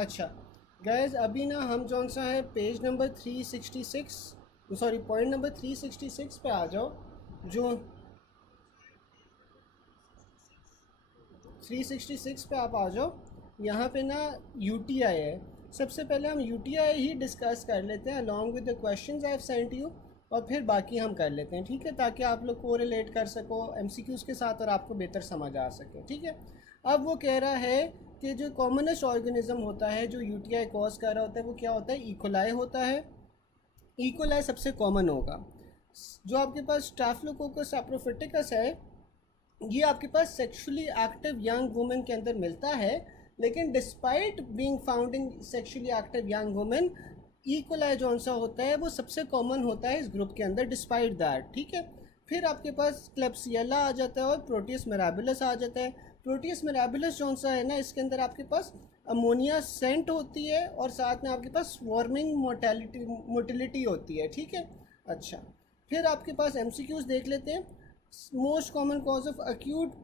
अच्छा गाइस, अभी ना हम जौन सा है page number 366, sorry point number 366 पे आ जाओ। जो 366 पे आप आ जाओ। यहाँ पे ना यूटीआई है। सबसे पहले हम यूटीआई ही डिस्कस कर लेते हैं along with the questions I have sent you, और फिर बाकी हम कर लेते हैं, ठीक है, ताकि आप लोग को रिलेट कर सको एमसीक्यूज़ के साथ और आपको बेहतर समझ आ सके, ठीक है। अब वो कह रहा है कि जो कॉमनेस्ट ऑर्गेनिज्म होता है जो यूटीआई कॉज कर रहा होता है वो क्या होता है, इकोलाई होता है। इकोलाई सबसे कॉमन होगा। जो आपके पास स्टाफिलोकोकस सैप्रोफिटिकस है, ये आपके पास सेक्सुअली एक्टिव यंग वुमेन के अंदर मिलता है, लेकिन despite being found in sexually active young women, E coli जो सा होता है वो सबसे कॉमन होता है इस ग्रुप के अंदर डिस्पाइट दैट, ठीक है। फिर आपके पास क्लेप्सियला आ जाता है और प्रोटियस मिराबिलस आ जाता है। प्रोटियस मिराबिलस जो सा है ना, इसके अंदर आपके पास अमोनिया सेंट होती है और साथ में आपके पास स्वार्मिंग मोटिलिटी होती है, ठीक है। अच्छा, फिर आपके पास एमसीक्यूज देख लेते हैं। Most common cause of acute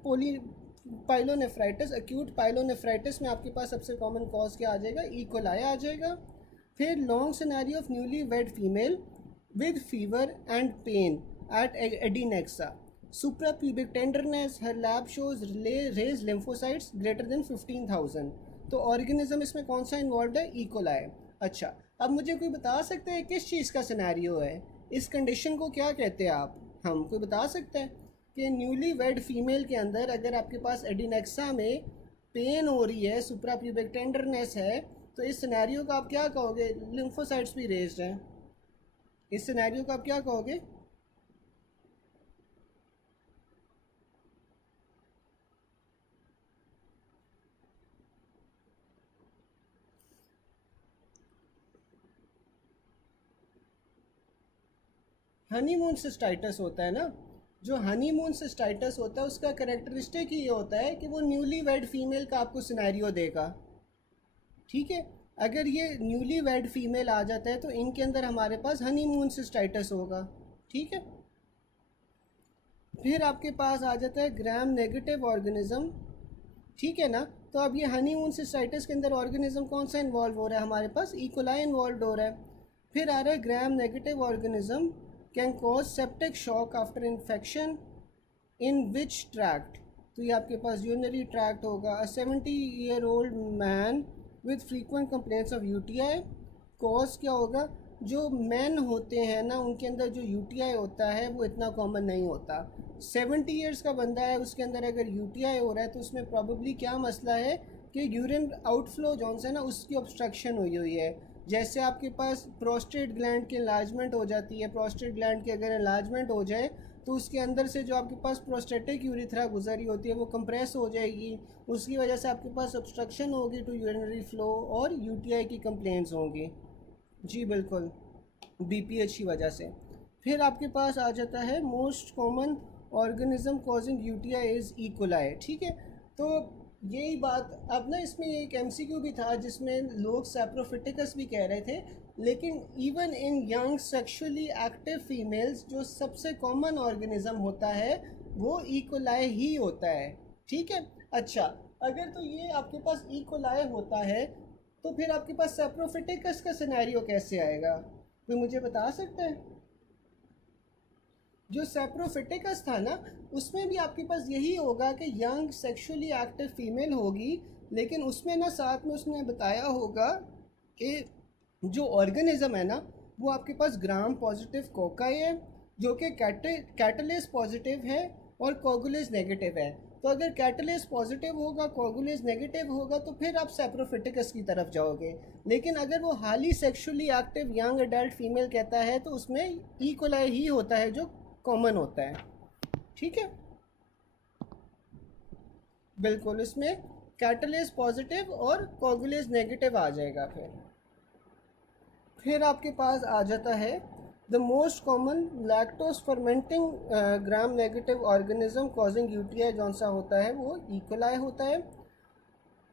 pyelonephritis, acute pyelonephritis में आपके पास सबसे कॉमन कॉज क्या आ जाएगा, इकोलाई आ जाएगा। फिर long scenario of newly wed female with fever and pain at adnexa, suprapubic tenderness, her lab shows raised lymphocytes greater than 15,000। तो organism इसमें कौन सा इन्वॉल्व है, इकोलाई। अच्छा, अब मुझे कोई बता सकते हैं किस चीज़ का सिनेरियो है, इस कंडीशन को क्या कहते हैं आप, हम कोई बता सकते हैं कि न्यूली वेड फीमेल के अंदर अगर आपके पास एडिनेक्सा में पेन हो रही है, सुप्राप्यूबिक टेंडरनेस है, तो इस सिनेरियो को आप क्या कहोगे, लिम्फोसाइट्स भी रेज्ड हैं, इस सिनेरियो को आप क्या कहोगे। हनीमून सिस्टाइटिस होता है ना, जो हनीमून सिस्टाइटिस होता है उसका करेक्टरिस्टिक ही ये होता है कि वो न्यूली वेड फीमेल का आपको सिनेरियो देगा, ठीक है। अगर ये न्यूली वेड फीमेल आ जाता है तो इनके अंदर हमारे पास हनीमून सिस्टाइटिस होगा, ठीक है। फिर आपके पास आ जाता है ग्राम नेगेटिव ऑर्गेनिज्म, ठीक है ना। तो अब ये हनीमून सिस्टाइटिस के अंदर ऑर्गेनिज्म कौन सा इन्वॉल्व हो रहा है, हमारे पास इकोलाई इन्वॉल्व हो रहा है। फिर आ रहा है gram negative organism can cause septic shock after infection in which tract, तो ये आपके पास यूरिनरी ट्रैक्ट होगा। 70-year-old man with frequent complaints of UTI, cause क्या होगा, जो मैन होते हैं ना उनके अंदर जो यूटीआई होता है वो इतना कॉमन नहीं होता। 70 ईयर्स का बंदा है, उसके अंदर अगर यूटीआई हो रहा है तो उसमें प्रॉब्ली क्या मसला है कि यूरिन आउटफ्लो जौन से ना उसकी ऑब्स्ट्रक्शन हुई हुई है। जैसे आपके पास प्रोस्टेट ग्लैंड की एनलार्जमेंट हो जाती है, प्रोस्टेट ग्लैंड की अगर एनलार्जमेंट हो जाए तो उसके अंदर से जो आपके पास प्रोस्टेटिक यूरिथ्रा गुजरी होती है वो कंप्रेस हो जाएगी, उसकी वजह से आपके पास ऑब्स्ट्रक्शन होगी टू यूरिनरी फ्लो और यूटीआई की कंप्लेंट्स होंगी। जी बिल्कुल, बीपीएच की वजह से। फिर आपके पास आ जाता है most common organism causing UTI is E coli, ठीक है। तो यही बात, अब ना इसमें एक एमसीक्यू भी था जिसमें लोग सैप्रोफिटिकस भी कह रहे थे, लेकिन even in young sexually active females जो सबसे कॉमन ऑर्गेनिज्म होता है वो इकोलाई ही होता है, ठीक है। अच्छा, अगर तो ये आपके पास इकोलाई होता है तो फिर आपके पास सैप्रोफिटिकस का सिनेरियो कैसे आएगा, कोई मुझे बता सकते हैं। जो सैप्रोफिटिकस था ना उसमें भी आपके पास यही होगा कि यंग सेक्सुअली एक्टिव फीमेल होगी, लेकिन उसमें ना साथ में उसने बताया होगा कि जो ऑर्गेनिज्म है ना वो आपके पास ग्राम पॉजिटिव कोकाई है जो कि कैटलेस पॉजिटिव है और कोगुलेज नेगेटिव है। तो अगर कैटलेस पॉजिटिव होगा, कोगुलेज नेगेटिव होगा, तो फिर आप सैप्रोफिटिकस की तरफ जाओगे। लेकिन अगर वो हाली sexually active young adult female कहता है तो उसमें इकोलाई ही होता है जो कॉमन होता है, ठीक है। बिल्कुल, इसमें कैटलेस पॉजिटिव और कोगुलेज नेगेटिव आ जाएगा। फिर आपके पास आ जाता है the most common lactose fermenting gram negative organism causing UTI जौन सा होता है वो इकोलाई होता है।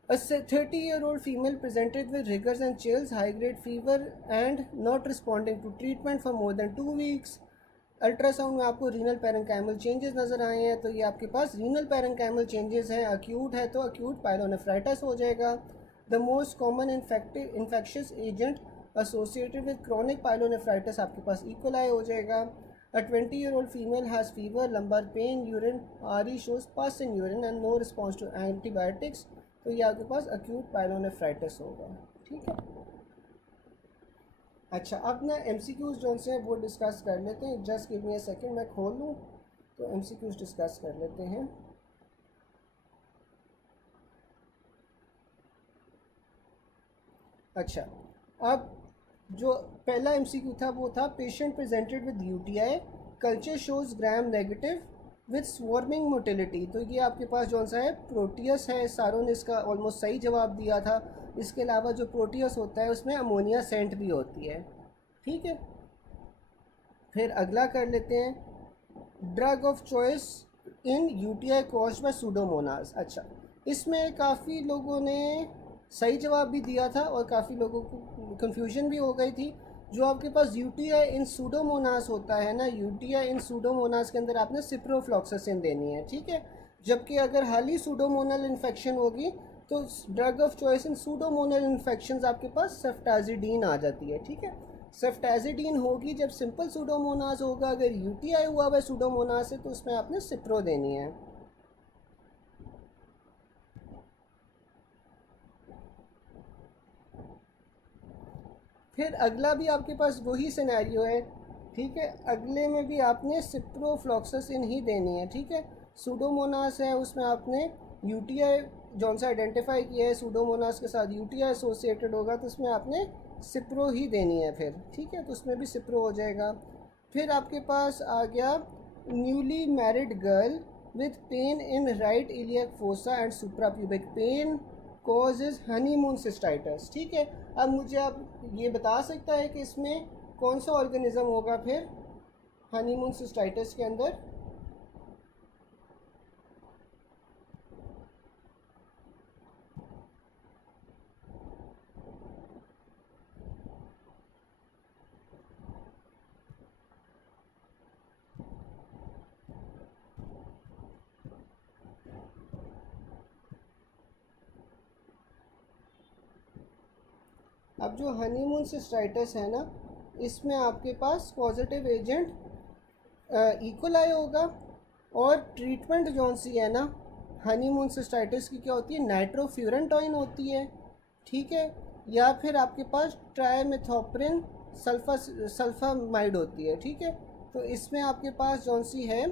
A 30-year-old female presented with rigors and chills, high-grade fever and not responding to treatment for more than 2 weeks। Ultrasound में आपको renal parenchymal changes नज़र आए हैं, तो ये आपके पास रीनल पैरेंकाइमल चेंजेस हैं। अक्यूट है तो अक्यूट पाइलोनेफ्राइटिस हो जाएगा। The most common infectious agent associated with chronic pyelonephritis आपके पास इकोलाई हो जाएगा। A 20-year-old female has fever, lumbar pain, urinary shows pus in urine and no response to antibiotics, तो ये आपके पास अक्यूट पाइलोनेफ्राइटिस होगा। ठीक है, अच्छा अब ना MCQs जो से वो डिस्कस कर लेते हैं। Just give me a second, मैं खोल लूँ तो MCQs डिस्कस कर लेते हैं। अच्छा, अब जो पहला MCQ था वो था patient presented with UTI, culture shows gram negative with swarming motility, तो ये आपके पास जो सा है प्रोटियस है। सारों ने इसका ऑलमोस्ट सही जवाब दिया था। इसके अलावा जो प्रोटियस होता है उसमें अमोनिया सेंट भी होती है। ठीक है, फिर अगला कर लेते हैं, drug of choice in UTI caused by Pseudomonas. अच्छा, इसमें काफ़ी लोगों ने सही जवाब भी दिया था और काफ़ी लोगों को कन्फ्यूजन भी हो गई थी। जो आपके पास UTI इन सूडोमोनास होता है ना, UTI इन सूडोमोनास के अंदर आपने सिप्रोफ्लॉक्सासिन देनी है। ठीक है, जबकि अगर हाली सूडोमोनल इन्फेक्शन होगी तो drug of choice in pseudomonal infection आपके पास सेफ्टाजिडीन आ जाती है। ठीक है, सेफ्टाजिडीन होगी जब सिंपल सूडोमोनास होगा। अगर UTI हुआ हुआ सूडोमोनास है तो उसमें आपने सिप्रो देनी है। फिर अगला भी आपके पास वही सिनेरियो है। ठीक है, अगले में भी आपने सिप्रोफ्लॉक्सासिन ही देनी है। ठीक है, सूडोमोनास है उसमें आपने UTI जौन सा आइडेंटिफाई किया है सूडोमोनास के साथ UTI एसोसिएटेड होगा तो उसमें आपने सिप्रो ही देनी है फिर। ठीक है, तो उसमें भी सिप्रो हो जाएगा। फिर आपके पास आ गया newly married girl with pain in right iliac fossa and suprapubic pain cause is honeymoon cystitis. ठीक है, अब मुझे आप ये बता सकता है कि इसमें कौन सा ऑर्गेनिज्म होगा फिर हनीमून सिस्टाइटिस के अंदर? अब जो हनीमून सिस्टाइटिस है ना, इसमें आपके पास पॉजिटिव एजेंट इकोलाई होगा और ट्रीटमेंट जौन सी है ना हनीमून सिस्टाइटिस की क्या होती है, नाइट्रोफ्यूरेंटॉइन होती है। ठीक है, या फिर आपके पास ट्राइमेथोप्रिन सल्फामाइड होती है। ठीक है, तो इसमें आपके पास जौन सी है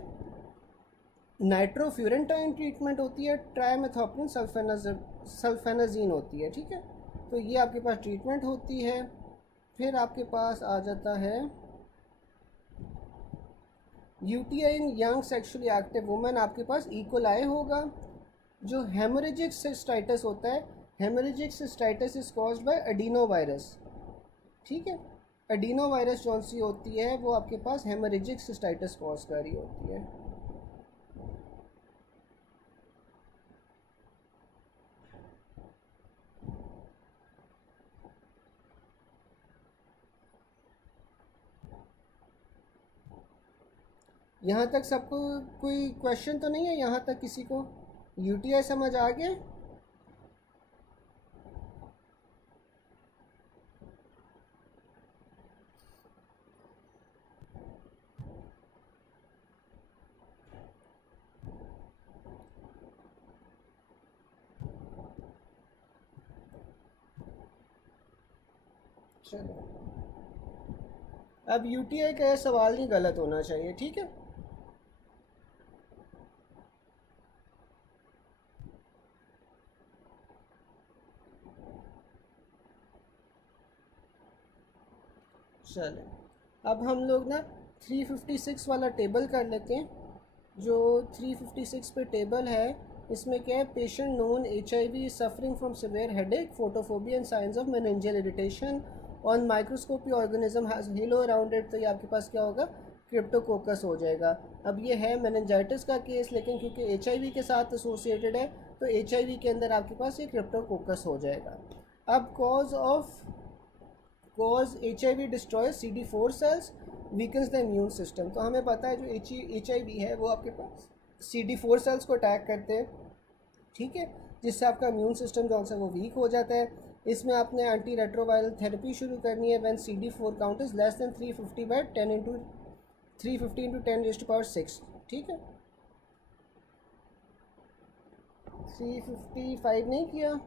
नाइट्रोफ्यूरेंटॉइन ट्रीटमेंट होती है, ट्राइमेथोप्रिन सल्फेनाजीन होती है। ठीक है, तो ये आपके पास ट्रीटमेंट होती है। फिर आपके पास आ जाता है UTI इन यंग सेक्सुअली एक्टिव वुमेन, आपके पास इकोलाई होगा। जो हेमोरेजिक सिस्टाइटिस होता है, haemorrhagic cystitis is caused by adeno virus. ठीक है, एडिनो वायरस जौन सी होती है वो आपके पास हेमोरेजिक सिस्टाइटिस कॉज कर रही होती है। यहाँ तक सबको कोई क्वेश्चन तो नहीं है? यहाँ तक किसी को UTI समझ आ गया? चलो, अब UTI का सवाल नहीं गलत होना चाहिए। ठीक है, चलें अब हम लोग ना 356 वाला टेबल कर लेते हैं। जो 356 पे टेबल है इसमें क्या है, patient known HIV suffering from severe headache, photophobia and science of meningeal irritation, on microscopy organism has hello around it, तो ये आपके पास क्या होगा, क्रिप्टोकोकस हो जाएगा। अब ये है मेनिंजाइटिस का केस, लेकिन क्योंकि HIV के साथ एसोसिएटेड है तो HIV के अंदर आपके पास ये क्रिप्टोकोकस हो जाएगा। अब cause HIV destroy CD4 cells, weakens the immune system, तो हमें पता है जो HIV है वो आपके पास CD4 सेल्स को अटैक करते हैं। ठीक है, जिससे आपका इम्यून सिस्टम जो है वो वीक हो जाता है। इसमें आपने एंटी रेट्रोवायरल थेरेपी शुरू करनी है when CD4 count is less than 350 by 10 into 350 into 10⁻6। ठीक है, 355 नहीं किया,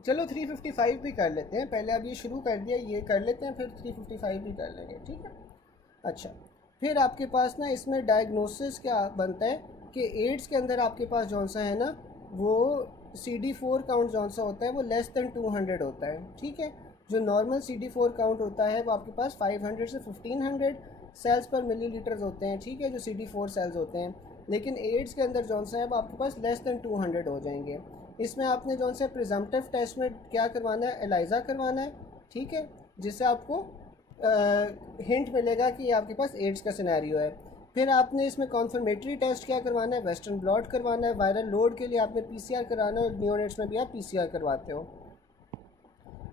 चलो 355 भी कर लेते हैं। पहले अब ये शुरू कर दिया, ये कर लेते हैं, फिर 355 भी कर लेंगे। ठीक है, अच्छा। फिर आपके पास ना इसमें डायग्नोसिस क्या बनता है कि एड्स के अंदर आपके पास जौन सा है ना वो CD4 काउंट जौन सा होता है वो लेस दैन 200 होता है। ठीक है, जो नॉर्मल CD4 काउंट होता है वो आपके पास 500 से 1500 सेल्स पर मिलीलीटर्स होते हैं। ठीक है, जो CD4 सेल्स होते हैं, लेकिन एड्स के अंदर जौन सा है वो आपके पास लेस दैन 200 हो जाएंगे। इसमें आपने जौन सा प्रिजम्पटिव टेस्ट में क्या करवाना है, एलाइजा करवाना है। ठीक है, जिससे आपको हिंट मिलेगा कि आपके पास एड्स का सिनेरियो है। फिर आपने इसमें कॉन्फर्मेटरी टेस्ट क्या करवाना है, वेस्टर्न ब्लॉट करवाना है। वायरल लोड के लिए आपने PCR कराना है, और नियोनेट्स में भी आप PCR करवाते हो।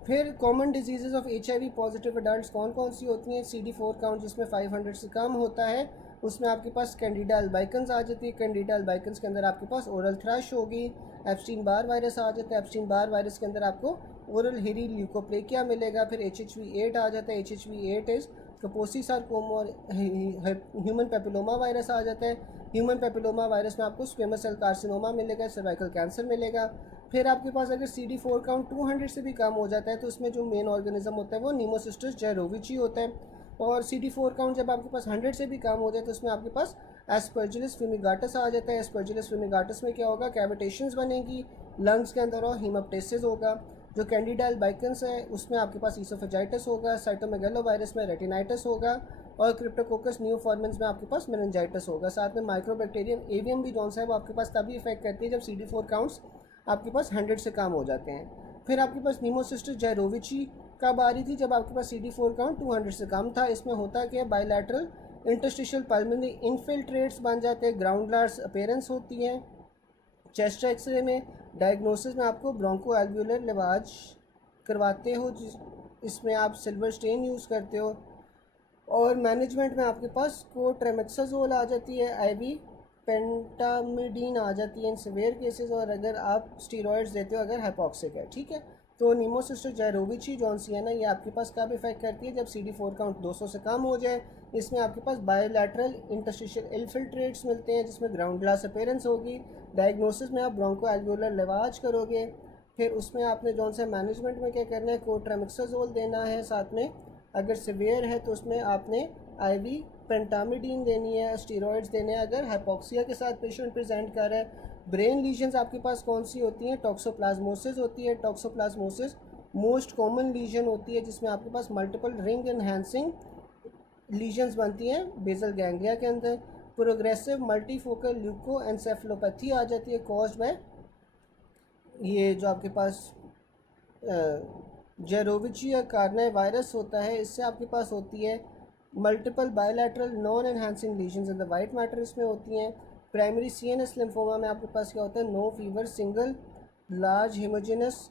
फिर common disease of HIV positive adult कौन कौन सी होती हैं, CD4 काउंट जिसमें 500 से कम होता है उसमें आपके पास कैंडिडा अल्बाइकन्स आ जाती है। कैंडिडा अल्बाइकन्स के अंदर आपके पास ओरल थ्रश होगी। एप्स्टीन बार वायरस आ जाता है। एप्स्टीन बार वायरस के अंदर आपको ओरल हेरी ल्यूकोप्लेकिया मिलेगा। फिर HHV8 आ जाता है। HHV8 इज़ कपोसी सार्कोमा और ह्यूमन पेपिलोमा वायरस आ जाता है। ह्यूमन पेपिलोमा वायरस में आपको स्क्वेमस सेल कार्सिनोमा मिलेगा, सर्वाइकल कैंसर मिलेगा। फिर आपके पास अगर CD4 काउंट 200 से भी कम हो जाता है तो उसमें जो मेन ऑर्गेनिज्म होता है वो नीमोसिस्टस जेरोविची होता है। और CD4 काउंट जब आपके पास 100 से भी कम हो जाए तो उसमें आपके पास एस्परजिलस फ्यूमिगाटस आ जाता है। एस्परजिलस फ्यूमिगाटस में क्या होगा, कैविटेशंस बनेगी लंग्स के अंदर और हीमोप्टेसिस होगा। जो कैंडिडा अल्बाइकन्स है उसमें आपके पास ईसोफेजाइटिस होगा। साइटोमेगालोवायरस में रेटिनाइटिस होगा। और क्रिप्टोकोकस न्यूफॉर्मेंस में आपके पास मेनिंजाइटिस होगा। साथ में माइक्रोबैक्टीरियम एवियम भी जौन सा है वो आपके पास तभी इफेक्ट करती है जब CD4 काउंट्स आपके पास 100 से कम हो जाते हैं। फिर आपके पास नीमोसिस्टस जेरोविची कब आ रही थी, जब आपके पास CD4 काउंट 200 से कम था। इसमें होता क्या है, बायलैटरल इंटरस्टिशियल पल्मोनरी इन्फिल्ट्रेट्स बन जाते हैं, ग्राउंडलार्स अपीयरेंस होती हैं। चेस्ट एक्सरे में डायग्नोसिस में आपको ब्रोंको एल्व्यूलर लिवाज करवाते हो, इसमें आप सिल्वर स्टेन यूज़ करते हो। और मैनेजमेंट में आपके पास कोट्रेमेक्साजोल आ जाती है, IV पेंटामिडीन आ जाती है इन सिवियर केसेस, और अगर आप स्टीरॉयड्स देते हो अगर हाइपॉक्सिक है। ठीक है, तो नीमोसिस्टस जेरोविची जौन सी है ना ये आपके पास कब इफेक्ट करती है, जब CD4 काउंट 200 से कम हो जाए। इसमें आपके पास बायोलैटरल इंटरस्टिशियल इन्फिल्ट्रेट्स मिलते हैं जिसमें ग्राउंड ग्लास अपीयरेंस होगी। डायग्नोसिस में आप ब्रोंको एल्व्यूलर लिवाज करोगे। फिर उसमें आपने जौन सा मैनेजमेंट में क्या करना है, कोट्रेमेक्साजोल देना है। साथ में अगर सिवियर है तो उसमें आपने IV पेंटामिडीन देनी है, स्टीरॉयड्स देने हैं अगर हाइपॉक्सिया के साथ पेशेंट प्रेजेंट कर रहा है। ब्रेन लीजन्स आपके पास कौन सी होती हैं, टॉक्सोप्लाज्मोसिस होती है। टॉक्सोप्लाज्मोसिस मोस्ट कॉमन लीजन होती है जिसमें आपके पास मल्टीपल रिंग एनहांसिंग लीजन्स बनती हैं बेसल गैंग्लिया के अंदर। प्रोग्रेसिव मल्टीफोकल ल्यूकोएंसेफेलोपैथी आ जाती है कॉज्ड बाय ये जो आपके पास जेरोविची या कार्नाई वायरस होता है। इससे आपके पास होती है multiple bilateral non enhancing lesions in the white matter इसमें होती हैं। प्राइमरी CNS लिम्फोमा में आपके पास क्या होता है, no fever single large homogenous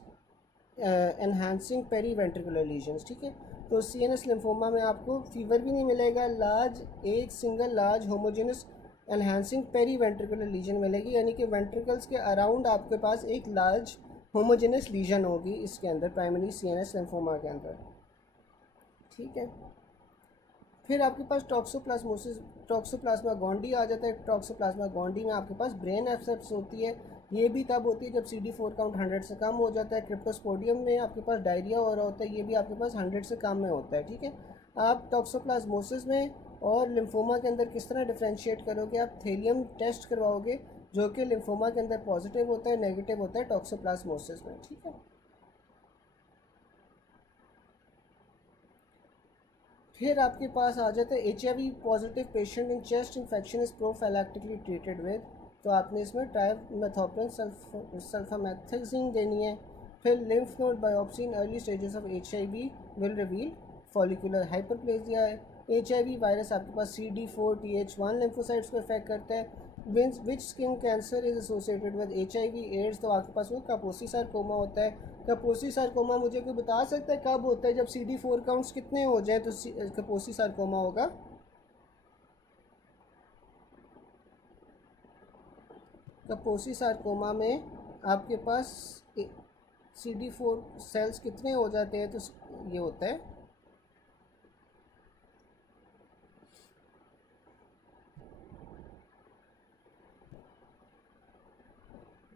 enhancing peri ventricular lesions. ठीक है, तो CNS लिम्फोमा में आपको फीवर भी नहीं मिलेगा, लार्ज एक single large homogenous enhancing peri ventricular lesion मिलेगी, यानी कि वेंट्रिकल्स के अराउंड आपके पास एक लार्ज होमोजेनस लीजन होगी इसके अंदर, प्राइमरी CNS लिम्फोमा के अंदर। ठीक है, फिर आपके पास टॉक्सोप्लाज्मोसिस टॉक्सोप्लाज्मा गोंडी आ जाता है। टॉक्सोप्लाज्मा गोंडी में आपके पास ब्रेन एब्सेप्स होती है, ये भी तब होती है जब CD4 काउंट 100 से कम हो जाता है। क्रिप्टोस्पोडियम में आपके पास डायरिया हो रहा होता है, ये भी आपके पास 100 से कम में होता है। ठीक है, आप टॉक्सोप्लाज्मोसिस में और लिम्फोमा के अंदर किस तरह डिफ्रेंशिएट करोगे, आप थेलियम टेस्ट करवाओगे जो कि लिम्फोमा के अंदर पॉजिटिव होता है, नेगेटिव होता है टॉक्सोप्लाज्मोसिस में। ठीक है, फिर आपके पास आ जाता है HIV positive patient in chest infection is prophylactically treated with, तो आपने इसमें ट्राइमेथोप्रिन सल्फामेथाक्सीन देनी है। फिर lymph node biopsy in early stages of HIV will reveal follicular hyperplasia है। HIV वायरस आपके पास CD4 TH1 लिम्फोसाइट्स को इफेक्ट करता है। Which skin cancer is associated with HIV AIDS, तो आपके पास वो कापोसी सार्कोमा होता है। कपोसी सार्कोमा मुझे कोई बता सकता है कब होता है, जब CD4 काउंट्स कितने हो जाए तो कपोसी सार्कोमा होगा। कपोसी सार्कोमा में आपके पास CD4 सेल्स कितने हो जाते हैं, तो ये होता है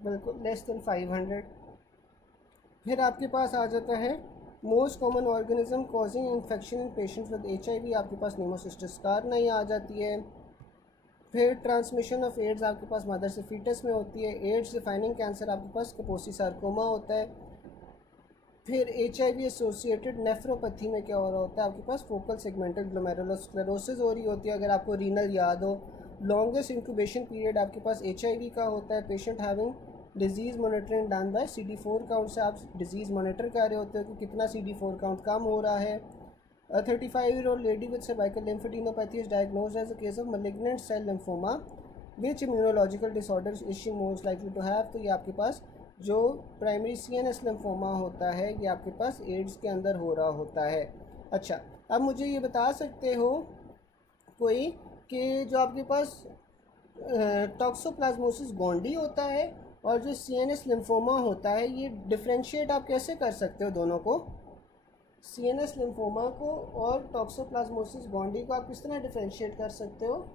बिल्कुल लेस देन 500। फिर आपके पास आ जाता है most common organism causing infection in patients with HIV, आपके पास निमोसिस्टिस कारनाई आ जाती है। फिर ट्रांसमिशन ऑफ एड्स आपके पास मदर से फीटस में होती है। एड्स डिफाइनिंग कैंसर आपके पास कपोसी सार्कोमा होता है। फिर HIV एसोसिएटेड नेफ्रोपैथी में क्या हो रहा होता है, आपके पास फोकल सेगमेंटल ग्लोमेरुलोस्क्लेरोसिस हो रही होती है, अगर आपको रीनल याद हो। लॉन्गेस्ट इंक्यूबेशन पीरियड आपके पास HIV का होता है। Patient having disease monitoring done by CD4 count से आप डिजीज़ मॉनिटर कर रहे होते हो कि कितना CD4 काउंट कम हो रहा है। 35-year-old lady with cervical lymphadenopathy is diagnosed as a case of malignant cell lymphoma. Which immunological disorder is she most likely to have? तो ये आपके पास जो प्राइमरी CNS लिम्फोमा होता है ये आपके पास एड्स के अंदर हो रहा होता है। अच्छा, अब मुझे ये बता सकते हो कोई कि जो आपके पास टॉक्सोप्लाज्मोसिस गोंडी होता है और जो CNS लिम्फोमा होता है, ये डिफ्रेंशिएट आप कैसे कर सकते हो दोनों को? CNS लिम्फोमा को और टॉक्सोप्लाज्मोसिस गोंडी को आप किस तरह डिफ्रेंशिएट कर सकते हो?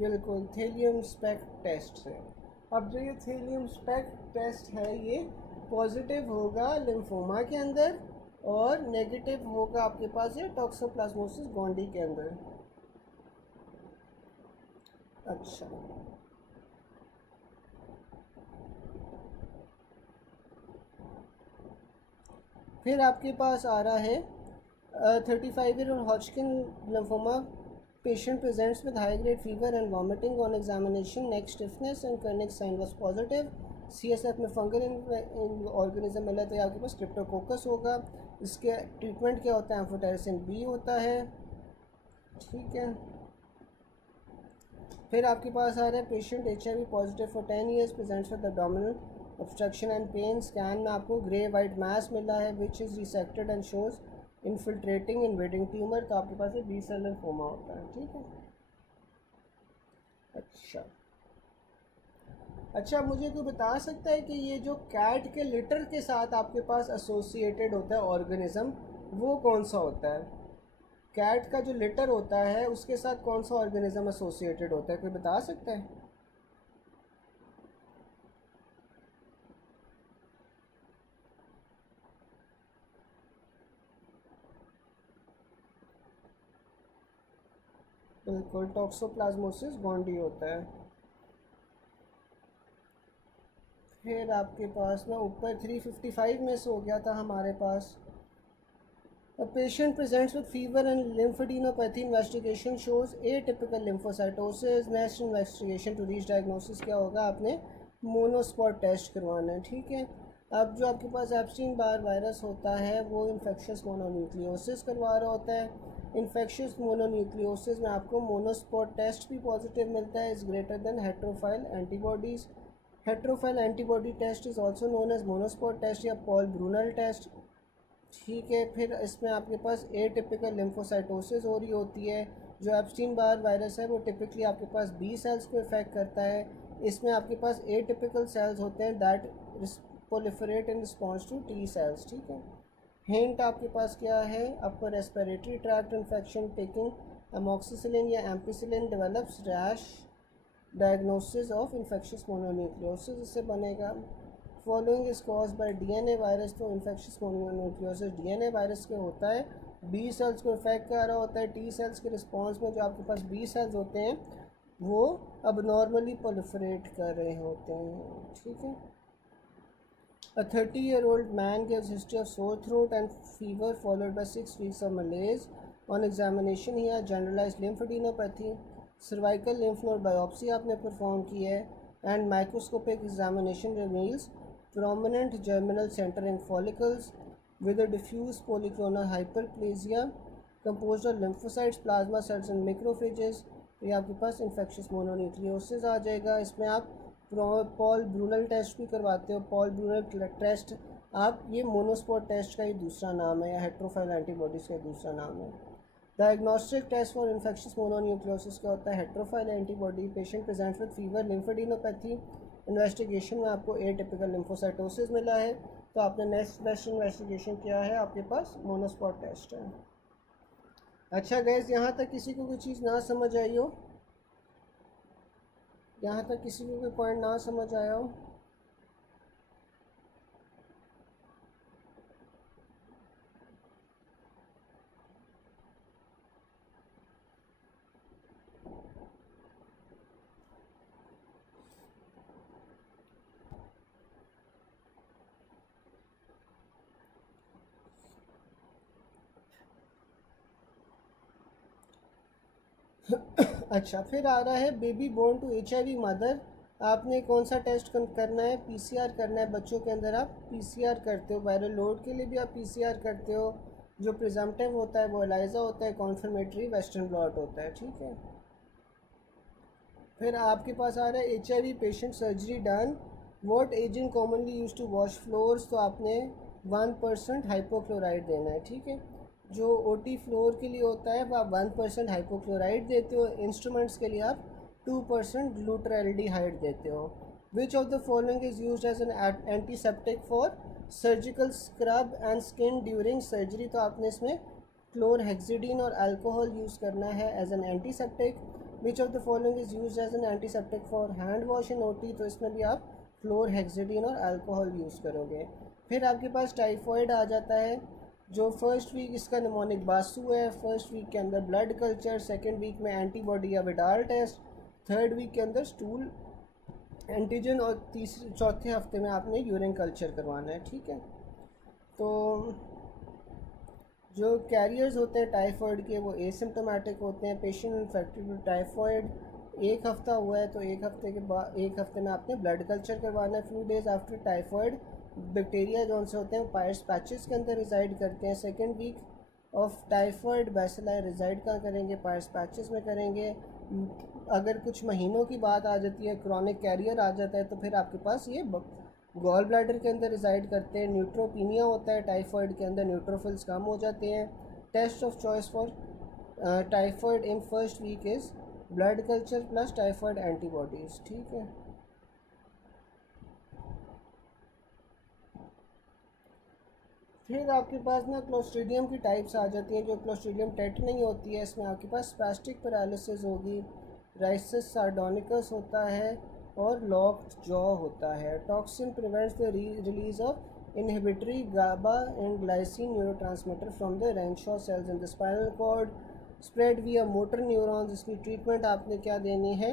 बिल्कुल थेलियम स्पेक टेस्ट से। अब जो ये थेलियम स्पेक टेस्ट है ये पॉजिटिव होगा लिम्फोमा के अंदर और नेगेटिव होगा आपके पास ये टॉक्सोप्लाज्मोसिस गोंडी के अंदर। अच्छा, फिर आपके पास आ रहा है 35-year-old Hodgkin lymphoma patient presents with high grade fever and vomiting on examination, neck stiffness and Kernick sign was positive। CSF में फंगल ऑर्गेनिज्म मिला तो ये आपके पास क्रिप्टोकोकस होगा। इसके ट्रीटमेंट क्या होता है, एम्फोटेरिसिन B होता है। ठीक है, फिर आपके पास आ रहा है patient HIV positive for 10 years presents with abdominal obstruction and pain। Scan में आपको ग्रे वाइट मास मिला है which is resected and shows infiltrating invading tumour, तो आपके पास B सेल लिम्फोमा होता है। ठीक है, अच्छा मुझे कोई बता सकता है कि ये जो कैट के लिटर के साथ आपके पास एसोसिएटेड होता है ऑर्गेनिज्म, वो कौन सा होता है? कैट का जो लिटर होता है उसके साथ कौन सा ऑर्गेनिज्म एसोसिएटेड होता है, कोई बता सकता है? बिल्कुल टॉक्सोप्लाज्मोसिस गोंडी होता है। फिर आपके पास ना ऊपर 355 में से हो गया था हमारे पास। A patient presents with fever and lymphadenopathy. Investigation shows atypical lymphocytosis. Next investigation to reach diagnosis क्या होगा, आपने मोनोस्पॉट टेस्ट करवाना है। ठीक है, अब जो आपके पास एप्स्टीन बार वायरस होता है वो इन्फेक्शियस मोनोन्यूक्लियोसिस करवा रहा होता है। इन्फेक्शियस मोनोन्यूक्लियोसिस में आपको मोनोस्पॉट टेस्ट भी पॉजिटिव मिलता है, is greater than heterophile antibodies. Heterophile antibody test is also known as monospot test या पॉल ब्रूनर टेस्ट। ठीक है, फिर इसमें आपके पास एटिपिकल लिम्फोसाइटोसिस हो रही होती है। जो एप्स्टीन बार वायरस है वो टिपिकली आपके पास B सेल्स को इफेक्ट करता है। इसमें आपके पास एटिपिकल सेल्स होते हैं that proliferate in response to T cells. ठीक है, हिंट आपके पास क्या है, upper respiratory tract infection taking amoxicillin या ampicillin develops rash, diagnosis of infectious mononucleosis इससे बनेगा। Following is cause by DNA virus, तो इन्फेक्शियस मोनोन्यूक्लियोसिस DNA वायरस के होता है, B सेल्स को इफेक्ट कर रहा होता है। T सेल्स के रिस्पॉन्स में जो आपके पास B सेल्स होते हैं वो अब नॉर्मली प्रोलिफरेट कर रहे होते हैं। ठीक है, A 30-year-old man gives history of sore throat and fever followed by 6 weeks of malaise. On examination he has generalized lymphadenopathy. Cervical lymph node biopsy आपने परफॉर्म की है and microscopic examination reveals prominent germinal center in follicles. with a diffuse polyclonal hyperplasia composed of lymphocytes, plasma cells and macrophages। तो ये आपके पास infectious mononucleosis आ जाएगा। इसमें आप Paul Brunel test भी करवाते हो। पॉल ब्रूनल टेस्ट आप ये मोनोस्पॉट टेस्ट का ही दूसरा नाम है या हेट्रोफाइल एंटीबॉडीज़ का दूसरा नाम है। Diagnostic test for infectious mononucleosis का होता है heterophile antibody. Patient present with fever, lymphadenopathy. Investigation में आपको एटिपिकल लिम्फोसाइटोसिस मिला है, तो आपने नेक्स्ट बेस्ट इन्वेस्टिगेशन किया है, आपके पास मोनोस्पॉट टेस्ट है। अच्छा गैस, यहाँ तक किसी को कोई चीज़ ना समझ आई हो? यहाँ तक किसी को कोई पॉइंट ना समझ आया हो? अच्छा, फिर आ रहा है baby born to HIV mother. आपने कौन सा टेस्ट करना है? PCR करना है। बच्चों के अंदर आप PCR करते हो, वायरल लोड के लिए भी आप PCR करते हो। जो प्रिजम्पटिव होता है वो एलाइजा होता है, कॉन्फर्मेटरी वेस्टर्न ब्लॉट होता है, ठीक है। फिर आपके पास आ रहा है HIV patient surgery done, what agent commonly use to wash floors. तो आपने 1% हाइपोक्लोराइड देना है, ठीक है। जो OT फ्लोर के लिए होता है वो आप 1% हाइपोक्लोराइड देते हो। इंस्ट्रूमेंट्स के लिए आप 2% ग्लूटरल्डिहाइड देते हो। Which of the following is used as an antiseptic for surgical scrub and skin during surgery. तो आपने इसमें क्लोरहेक्सिडिन और अल्कोहल यूज़ करना है as an antiseptic. Which of the following is used as an antiseptic for hand wash in OT। तो इसमें भी आप क्लोरहेक्सिडिन और अल्कोहल यूज़ करोगे। फिर आपके पास टाइफॉइड आ जाता है। जो फर्स्ट वीक इसका निमोनिक बासु है, फर्स्ट वीक के अंदर ब्लड कल्चर, सेकेंड वीक में एंटीबॉडी या विडाल टेस्ट, थर्ड वीक के अंदर स्टूल एंटीजन और चौथे हफ्ते में आपने यूरिन कल्चर करवाना है, ठीक है। तो जो कैरियर्स होते हैं टाइफॉइड के वो एसिम्टोमेटिक होते हैं। पेशेंट इन्फेक्टेड विद टाइफॉइड 1 हफ्ता हुआ है तो 1 हफ्ते के बाद 1 हफ्ते में आपने ब्लड कल्चर करवाना है। Few days after typhoid bacteria जो से होते हैं पायर्स पैचेस के अंदर रिजाइड करते हैं। Second week of typhoid bacilli reside कहाँ करेंगे? पायर्स पैचेस में करेंगे। अगर कुछ महीनों की बात आ जाती है, क्रॉनिक कैरियर आ जाता है, तो फिर आपके पास ये गॉल ब्लैडर के अंदर रिजाइड करते हैं। न्यूट्रोपीनिया होता है टाइफॉइड के अंदर, न्यूट्रोफिल्स कम हो जाते हैं। Test of choice for typhoid in first week is blood culture plus typhoid antibodies, ठीक है। फिर आपके पास ना क्लोस्ट्रीडियम की टाइप्स आ जाती हैं। जो क्लोस्ट्रीडियम टेट नहीं होती है, इसमें आपके पास स्पैस्टिक पैरालिसिस होगी, राइसिस सार्डोनिकस होता है और लॉक्ड जॉ होता है। Toxin prevents the release of inhibitory GABA and glycine neurotransmitter from the Renshaw cells in the spinal cord, spread via motor neurons. इसकी ट्रीटमेंट आपने क्या देनी है?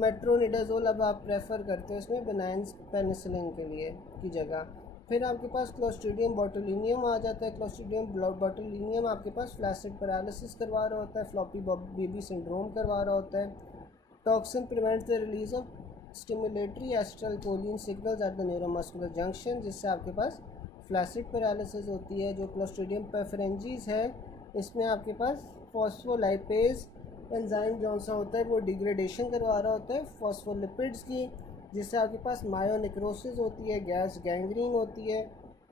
मेट्रोनिडाजोल अब आप प्रेफर करते हो इसमें बेनाइन पेनिसिलिन के लिए की जगह। फिर आपके पास क्लोस्ट्रीडियम बोटुलिनियम आ जाता है। क्लोस्ट्रीडियम बोटुलिनियम आपके पास फ्लैसिड पैरालिसिस करवा रहा होता है, फ्लॉपी बेबी सिंड्रोम करवा रहा होता है। Toxin prevents the release of stimulatory acetylcholine signals at the neuromuscular junction, जिससे आपके पास फ्लैसिड पैरालिसिस होती है। जो क्लोस्ट्रीडियम पेफरेंजीज है, इसमें आपके पास फॉस्फोलाइपेज एंजाइम जो सा होता है वो डिग्रेडेशन करवा रहा होता है फॉस्फोलिपिड्स की, जिससे आपके पास मायोनिक्रोसिस होती है, गैस गैंग्रीन होती है।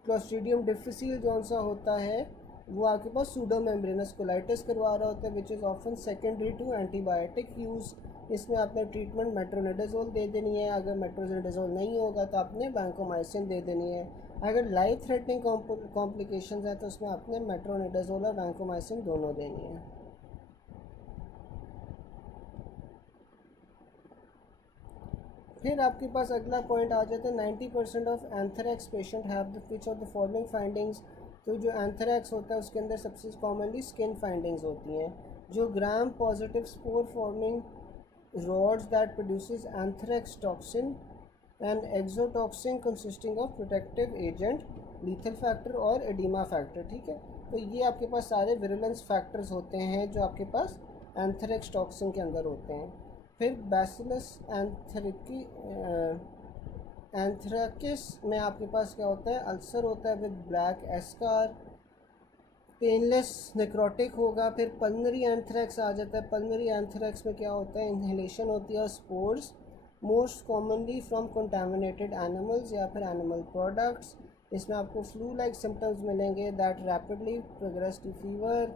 क्लोस्ट्रीडियम डिफिसिल जो सा होता है वो आपके पास सूडोमेम्ब्रेनस कोलाइटिस करवा रहा होता है, which is often secondary to antibiotic use. इसमें आपने ट्रीटमेंट मेट्रोनिडाजोल दे देनी है। अगर मेट्रोनिडाजोल नहीं होगा तो आपने वैंकोमाइसिन दे देनी है। अगर लाइफ थ्रेटनिंग कॉम्प्लिकेशंस हैं तो उसमें आपने मेट्रोनिडाजोल और वैंकोमाइसिन दोनों देनी है। फिर आपके पास अगला पॉइंट आ जाता है 90% of anthrax patient have the which of the following findings. तो जो एंथ्रैक्स होता है उसके अंदर सबसे कॉमनली स्किन फाइंडिंग्स होती हैं। जो gram positive spore forming rods that produces anthrax toxin and exotoxin consisting of protective agent, lethal factor और edema factor, ठीक है। तो ये आपके पास सारे विरुलेंस फैक्टर्स होते हैं जो आपके पास एंथ्रैक्स टॉक्सिन के अंदर होते हैं। फिर बैसिलस एंथ्रेकिस में आपके पास क्या होता है, अल्सर होता है विद ब्लैक एस्कार, पेनलेस नेक्रोटिक होगा। फिर पल्मनरी एंथ्रेक्स आ जाता है। पल्मनरी एंथ्रेक्स में क्या होता है, इन्हेलेशन होती है spores, most commonly from contaminated animals या फिर एनिमल प्रोडक्ट्स। इसमें आपको फ्लू लाइक सिम्टम्स मिलेंगे, that rapidly progress to fever,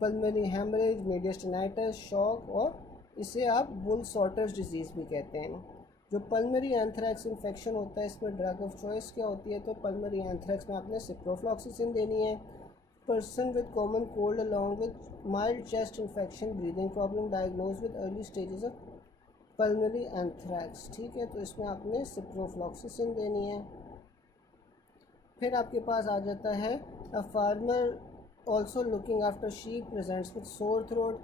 pulmonary haemorrhage, mediastinitis, shock, और इसे आप बुल सॉर्टर्स डिजीज़ भी कहते हैं। जो पल्मनरी एंथ्रेक्स इन्फेक्शन होता है, इसमें ड्रग ऑफ चॉइस क्या होती है, तो पल्मनरी एंथ्रेक्स में आपने सिप्रोफ्लॉक्सिसिन देनी है। Person with common cold along with mild chest infection, breathing problem, diagnose with early stages of pulmonary anthrax, ठीक है, तो इसमें आपने सिप्रोफ्लॉक्सिसिन देनी है। फिर आपके पास आ जाता है a farmer also looking after sheep presents with sore throat,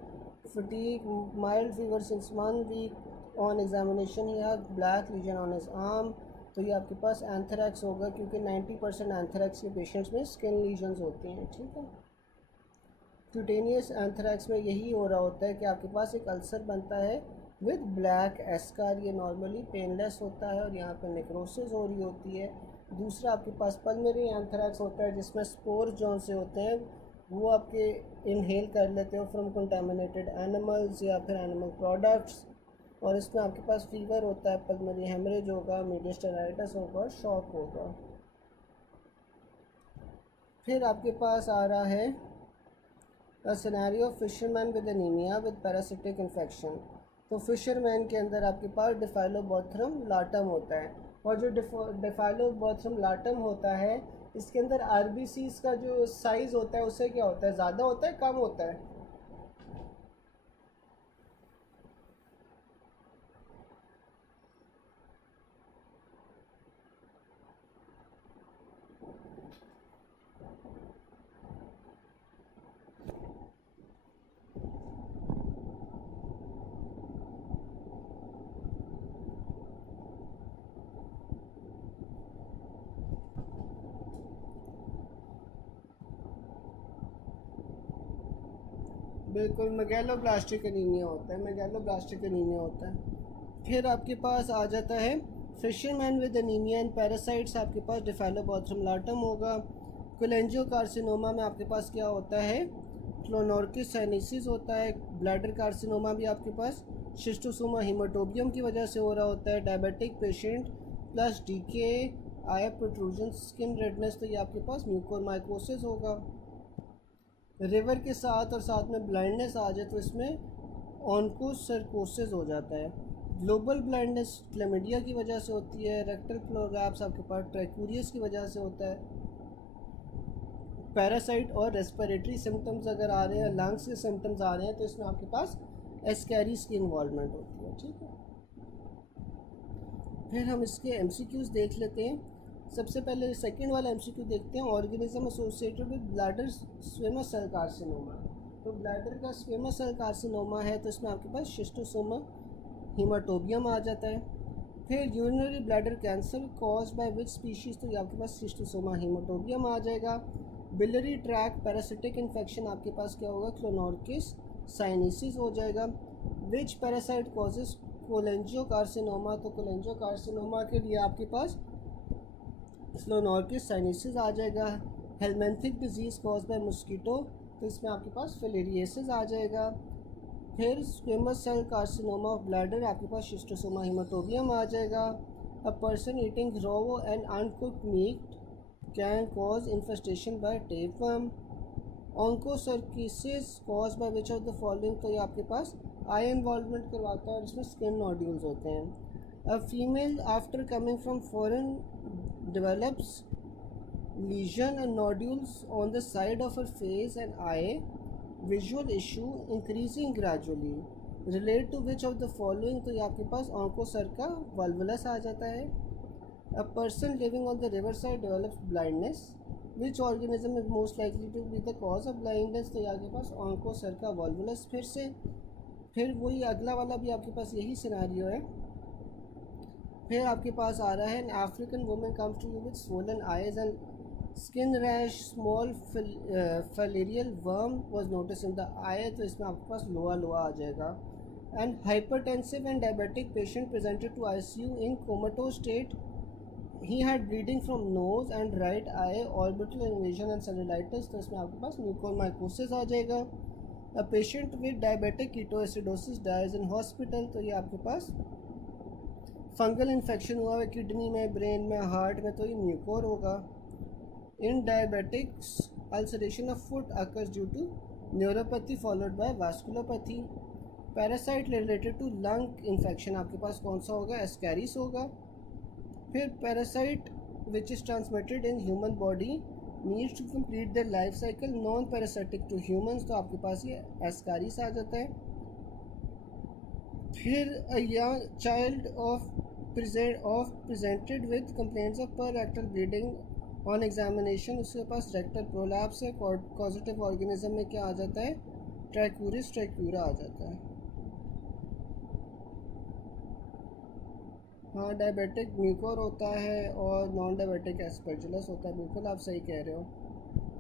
fatigue, mild fever since 1 week, on examination he have black lesion on his arm. तो ये आपके पास एंथ्रेक्स होगा, क्योंकि 90% एंथ्रेक्स के पेशेंट्स में स्किन लीजन्स होती हैं, ठीक है। क्यूटेनियस एंथ्रेक्स में यही हो रहा होता है कि आपके पास एक अल्सर बनता है विद ब्लैक एस्कार, ये नॉर्मली पेनलेस होता है और यहाँ पर नेक्रोसिस हो रही होती है। दूसरा आपके पास पल्मनरी एंथ्रेक्स होता है, जिसमें स्पोर जौन से होते हैं वो आपके इनहेल कर लेते हो फ्रॉम कंटामिनेटेड एनिमल्स या फिर एनिमल प्रोडक्ट्स, और इसमें आपके पास फीवर होता है, पल्मनरी हेमरेज होगा, मीडियस्टिनाइटिस होगा और शॉक होगा। फिर आपके पास आ रहा है a scenario fisherman with anaemia with parasitic infection. तो फिशरमैन के अंदर आपके पास डिफाइलोबोथ्रम लाटम होता है, और जो डिफाइलोबोथ्रम लाटम होता है इसके अंदर आरबीसीज का जो साइज़ होता है उससे क्या होता है, ज़्यादा होता है कम होता है? बिल्कुल, मेगैलोब्लास्टिक एनीमिया होता है, मेगैलोब्लास्टिक एनीमिया होता है। फिर आपके पास आ जाता है fisherman with anaemia and parasites, आपके पास डिफाइलोबोथ्रम लाटम होगा। कोलेंजियोकार्सिनोमा में आपके पास क्या होता है, क्लोनोर्किस साइनेसिस होता है। ब्लैडर कार्सिनोमा भी आपके पास शिस्टोसोमा हीमाटोबियम की वजह से हो रहा होता है। डायबिटिक पेशेंट प्लस डीके, आई प्रोट्रूजन, स्किन रेडनेस, तो ये आपके पास म्यूकोरमाइकोसिस होगा। रिवर के साथ और साथ में ब्लाइंडनेस आ जाए तो इसमें ऑन्कोसर्कोसिस हो जाता है। ग्लोबल ब्लाइंडनेस क्लेमिडिया की वजह से होती है। रेक्टल प्लोरैप्स आपके पास ट्राइकूरियस की वजह से होता है। पैरासाइट और रेस्पिरेटरी सिम्टम्स अगर आ रहे हैं, लंग्स के सिम्टम्स आ रहे हैं, तो इसमें आपके पास एस्कैरिस की इन्वॉल्वमेंट होती है, ठीक है। फिर हम इसके एमसीक्यूज़ देख लेते हैं। सबसे पहले सेकंड वाला एमसीक्यू देखते हैं, organism associated with bladder squamous cell carcinoma. तो ब्लैडर का स्क्वेमस सेल कार्सिनोमा है तो इसमें आपके पास शिस्टोसोमा हीमाटोबियम आ जाता है। फिर urinary bladder cancer cause by which species, तो ये आपके पास शिस्टोसोमा हीमाटोबियम आ जाएगा। बिलरी ट्रैक पैरासिटिक इन्फेक्शन आपके पास क्या होगा, क्लोनोर्किस साइनेसिस हो जाएगा। विच पैरासाइट कॉजेज कोलेंजियोकार्सिनोमा, तो कोलेंजियोकार्सिनोमा के लिए आपके पास क्लोनोर्किस साइनेसिस आ जाएगा। Helminthic disease cause by mosquito, तो इसमें आपके पास फिलेरिएसिस आ जाएगा। फिर squamous cell carcinoma of bladder आपके पास शिस्टोसोमा हीमाटोबियम आ जाएगा। A person eating raw and uncooked meat can cause infestation by tapeworm. Onchocerciasis cause by which of the following, तो ये आपके पास आई इन्वॉल्वमेंट करवाता है और इसमें स्किन नोड्यूल्स होते हैं। A female after coming from foreign develops lesion and nodules on the side of her face and eye, visual issue increasing gradually. Relate to which of the following, तो ये आपके पास onchocerca volvulus आ जाता है। A person living on the river side develops blindness. Which organism is most likely to be the cause of blindness, तो ये आपके पास onchocerca volvulus। फिर वही अगला वाला भी आपके पास यही सिनारियो है। फिर आपके पास आ रहा है an African women comes to you with swollen eyes and skin rash, small filarial worm was notice in the eye, तो इसमें आपके पास लोआ आ जाएगा। And hypertensive and diabetic patient presented to ICU in comatose state he had bleeding from nose and right eye, orbital invasion and cellulitis, तो इसमें आपके पास म्यूकोरमाइकोसिस आ जाएगा। A patient with diabetic ketoacidosis dies in hospital, तो ये आपके पास fungal infection हुआ है किडनी में, ब्रेन में, हार्ट में, तो ये म्यूकोर होगा। In diabetics ulceration of foot occurs due to neuropathy followed by vasculopathy. Parasite related to lung infection आपके पास कौन सा होगा? एस्कैरिस होगा। फिर parasite which is transmitted in human body needs to complete the life cycle non parasitic to humans, तो आपके पास ये एस्कैरिस आ जाता है। फिर a young child presented with complaints of per rectal bleeding on examination, उसके पास रेक्टल प्रोलैप्स है। कॉजेटिव ऑर्गेनिज्म में क्या आ जाता है? ट्रैक्यूरिस ट्रैक्यूरा आ जाता है। हाँ, डायबिटिक म्यूकोर होता है और नॉन डायबिटिक एस्परजिलस होता है, बिल्कुल आप सही कह रहे हो।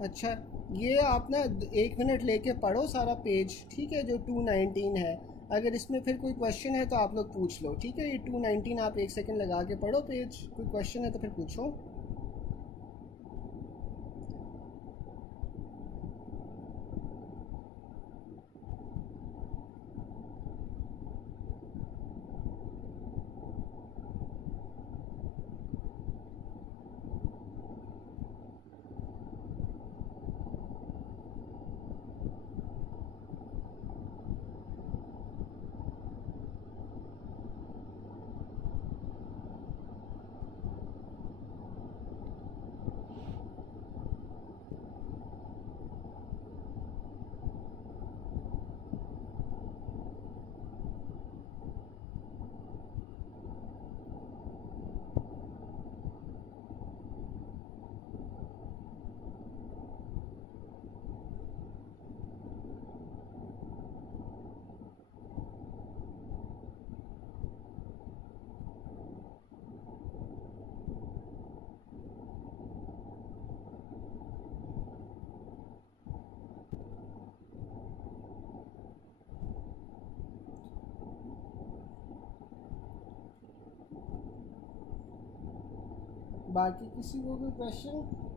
अच्छा, ये आप ना 1 मिनट लेके पढ़ो सारा पेज, ठीक है, जो 219 है। अगर इसमें फिर कोई क्वेश्चन है तो आप लोग पूछ लो, ठीक है। ये 219 आप 1 सेकंड लगा के पढ़ो पेज, कोई क्वेश्चन है तो फिर पूछो। बाकी किसी को कोई क्वेश्चन?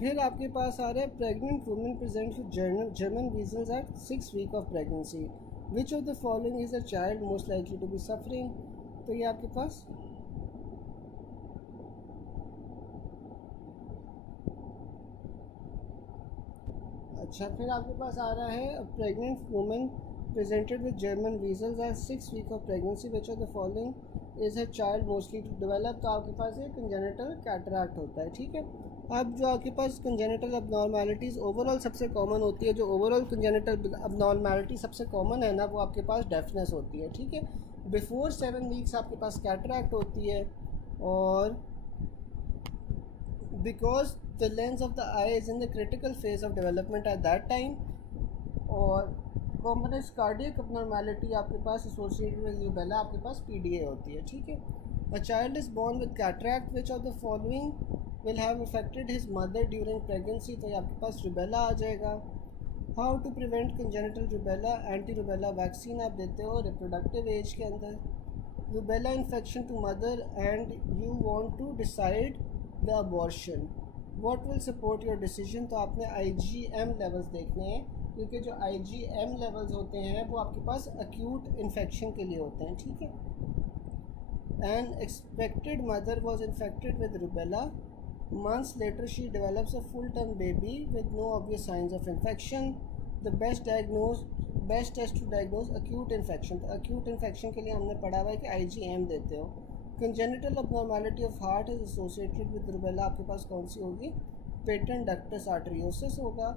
फिर आपके पास आ रहा है pregnant women present with German measles at 6 week of pregnancy, which of the following is a child most likely to be suffering, तो ये आपके पास अच्छा, फिर आपके पास आ रहा है pregnant women presented with German measles at 6 week of pregnancy, which of the following is a child mostly to develop, तो आपके पास ये कंजेनिटल कैटरैक्ट होता है, ठीक है। अब जो आपके पास कंजेनिटल अबनॉर्मैलिटीज़ ओवरऑल सबसे कॉमन होती है, जो ओवरऑल कंजेनिटल अबनॉर्मैलिटी सबसे कॉमन है ना, वो आपके पास डेफनेस होती है, ठीक है। बिफोर 7 वीक्स आपके पास कैटरैक्ट होती है, और because the lens of the I is in the critical phase of development at that time, और कॉम्प्लेक्स कार्डियक अबनॉर्मैलिटी आपके पास एसोसिएटेड विद रूबेला आपके पास पीडीए होती है, ठीक है। A child is born with cataract, which of the following will have affected his mother during pregnancy, तो ये आपके पास रूबेला आ जाएगा। How to prevent congenital rubella, anti rubella vaccine आप देते हो रिप्रोडक्टिव एज के अंदर। Rubella infection to mother and you want to decide the abortion, what will support your decision, तो आपने IgM लेवल्स देखने हैं, क्योंकि जो IgM लेवल्स होते हैं वो आपके पास अक्यूट इन्फेक्शन के लिए होते हैं, ठीक है। N expected mother was infected with rubella, months later she develops a full-term baby with no obvious signs of infection. The best test to diagnose acute infection, तो acute infection के लिए हमने पढ़ा हुआ है कि IgM देते हो। Congenital abnormality of heart is associated with rubella, आपके पास कौन सी होगी? Patent ductus arteriosus होगा।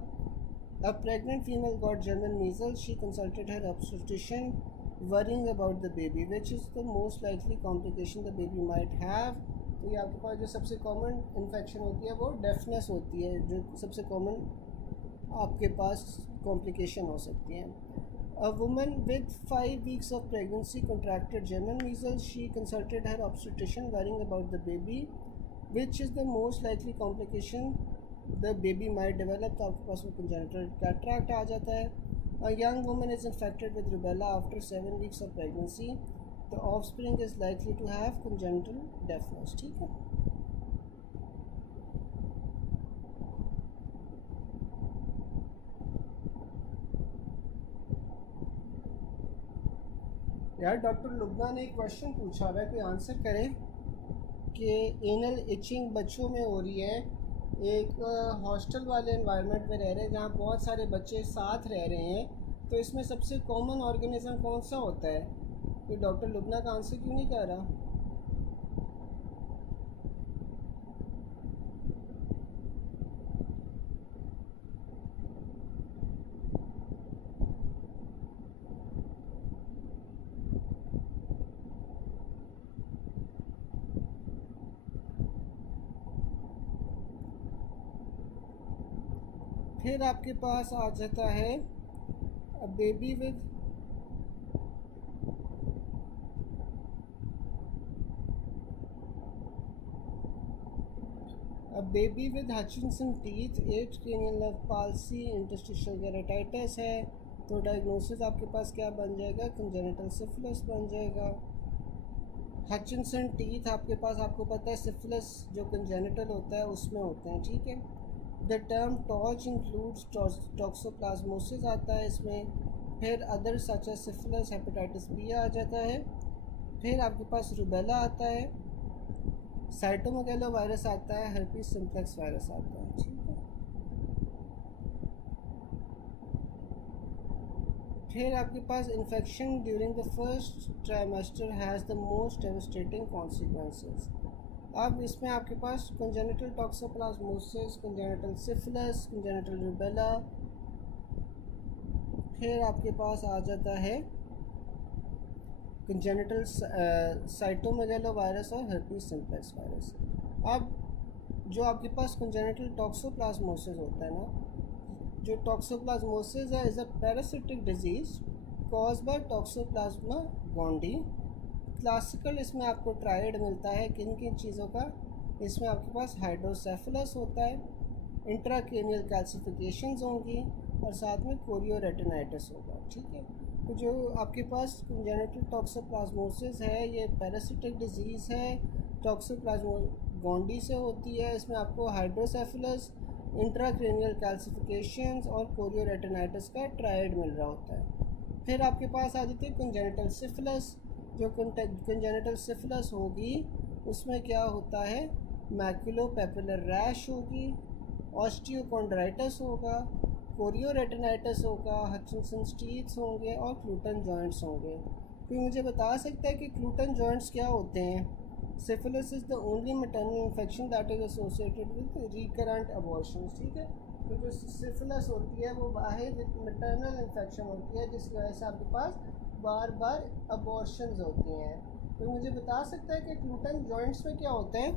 A pregnant female got German measles, she consulted her obstetrician worrying about the baby, which is the most likely complication the baby might have, तो ये आपके पास जो सबसे कॉमन इन्फेक्शन होती है वो डेफनेस होती है, जो सबसे कॉमन आपके पास कॉम्प्लिकेशन हो सकती है। A woman with 5 weeks of pregnancy contracted German measles. She consulted her obstetrician worrying about the baby. Which is the most likely complication the baby might develop? तो आपके पास में congenital cataract आ जाता है. A young woman is infected with rubella after 7 weeks of pregnancy. The offspring is likely to have congenital deafness. ठीक है. यार doctor Lubna ने एक क्वेश्चन पूछा हुआ है, कोई आंसर करे कि एनल इचिंग बच्चों में हो रही है. एक हॉस्टल वाले एनवायरनमेंट में रह रहे हैं जहाँ बहुत सारे बच्चे साथ रह रहे हैं, तो इसमें सबसे कॉमन ऑर्गेनिज्म कौन सा होता है? कोई डॉक्टर लुबना का आंसर क्यों नहीं कर रहा? फिर आपके पास आ जाता है baby with Hutchinson teeth, 8 cranial nerve palsy, interstitial keratitis है. तो डायग्नोसिस आपके पास क्या बन जाएगा? कंजेनिटल सिफिलिस बन जाएगा. हचिनसन टीथ आपके पास, आपको पता है सिफिलिस जो कंजेनिटल होता है उसमें होते हैं. ठीक है. The term TORCH includes toxoplasmosis आता है इसमें. फिर other such as syphilis, hepatitis B आ जाता है. फिर आपके पास रुबेला आता है, साइटोमेगालो वायरस आता है, हर्पीस सिम्प्लेक्स वायरस आता है. ठीक है. फिर आपके पास infection during the first trimester has the most devastating consequences. अब इसमें आपके पास congenital toxoplasmosis, congenital syphilis, congenital rubella. फिर आपके पास आ जाता है कंजेनिटल साइटोमेगालो वायरस और हर्पीस सिम्प्लेक्स वायरस. अब जो आपके पास कंजेनिटल टॉक्सोप्लाज्मोसिस होता है ना, जो टॉक्सोप्लाज्मोसिस है is a parasitic disease cause bye toxoplasma Gondi. Classical इसमें आपको ट्रायड मिलता है किन किन चीज़ों का? इसमें आपके पास हाइड्रोसेफलस होता है, इंट्राक्रेनियल कैल्सिफिकेशंस होंगी और साथ में कोरियोरेटिनाइटिस होगा. ठीक है. तो जो आपके पास कंजेनिटल टॉक्सोप्लाज्मोसिस है ये पैरासिटिक डिजीज़ है, टॉक्सोप्लाज्मा गोंडी से होती है. इसमें आपको हाइड्रोसेफलस, इंट्राक्रेनियल कैल्सिफिकेशंस और कोरियोरेटिनाइटिस का ट्रायड मिल रहा होता है. फिर आपके पास आ जाती है कंजेनिटल सिफिलिस. जो कंजेनिटल सिफिलिस होगी उसमें क्या होता है? मैक्युलोपेपुलर रैश होगी, ऑस्टियोकॉन्ड्राइटिस होगा, कोरियोरेटिनाइटिस होगा, हचिनसन टीथ होंगे और क्लूटन जॉइंट्स होंगे. कोई मुझे बता सकता है कि क्लूटन जॉइंट्स क्या होते हैं? Syphilis is the only maternal infection that is associated with recurrent abortions. ठीक है. तो जो सिफिलिस होती है वो वाहिद मैटरनल इन्फेक्शन होती है जिसकी वजह से आपके पास बार बार अबॉर्शंस होती हैं. तो मुझे बता सकता है कि क्लूटन जॉइंट्स में क्या होते हैं?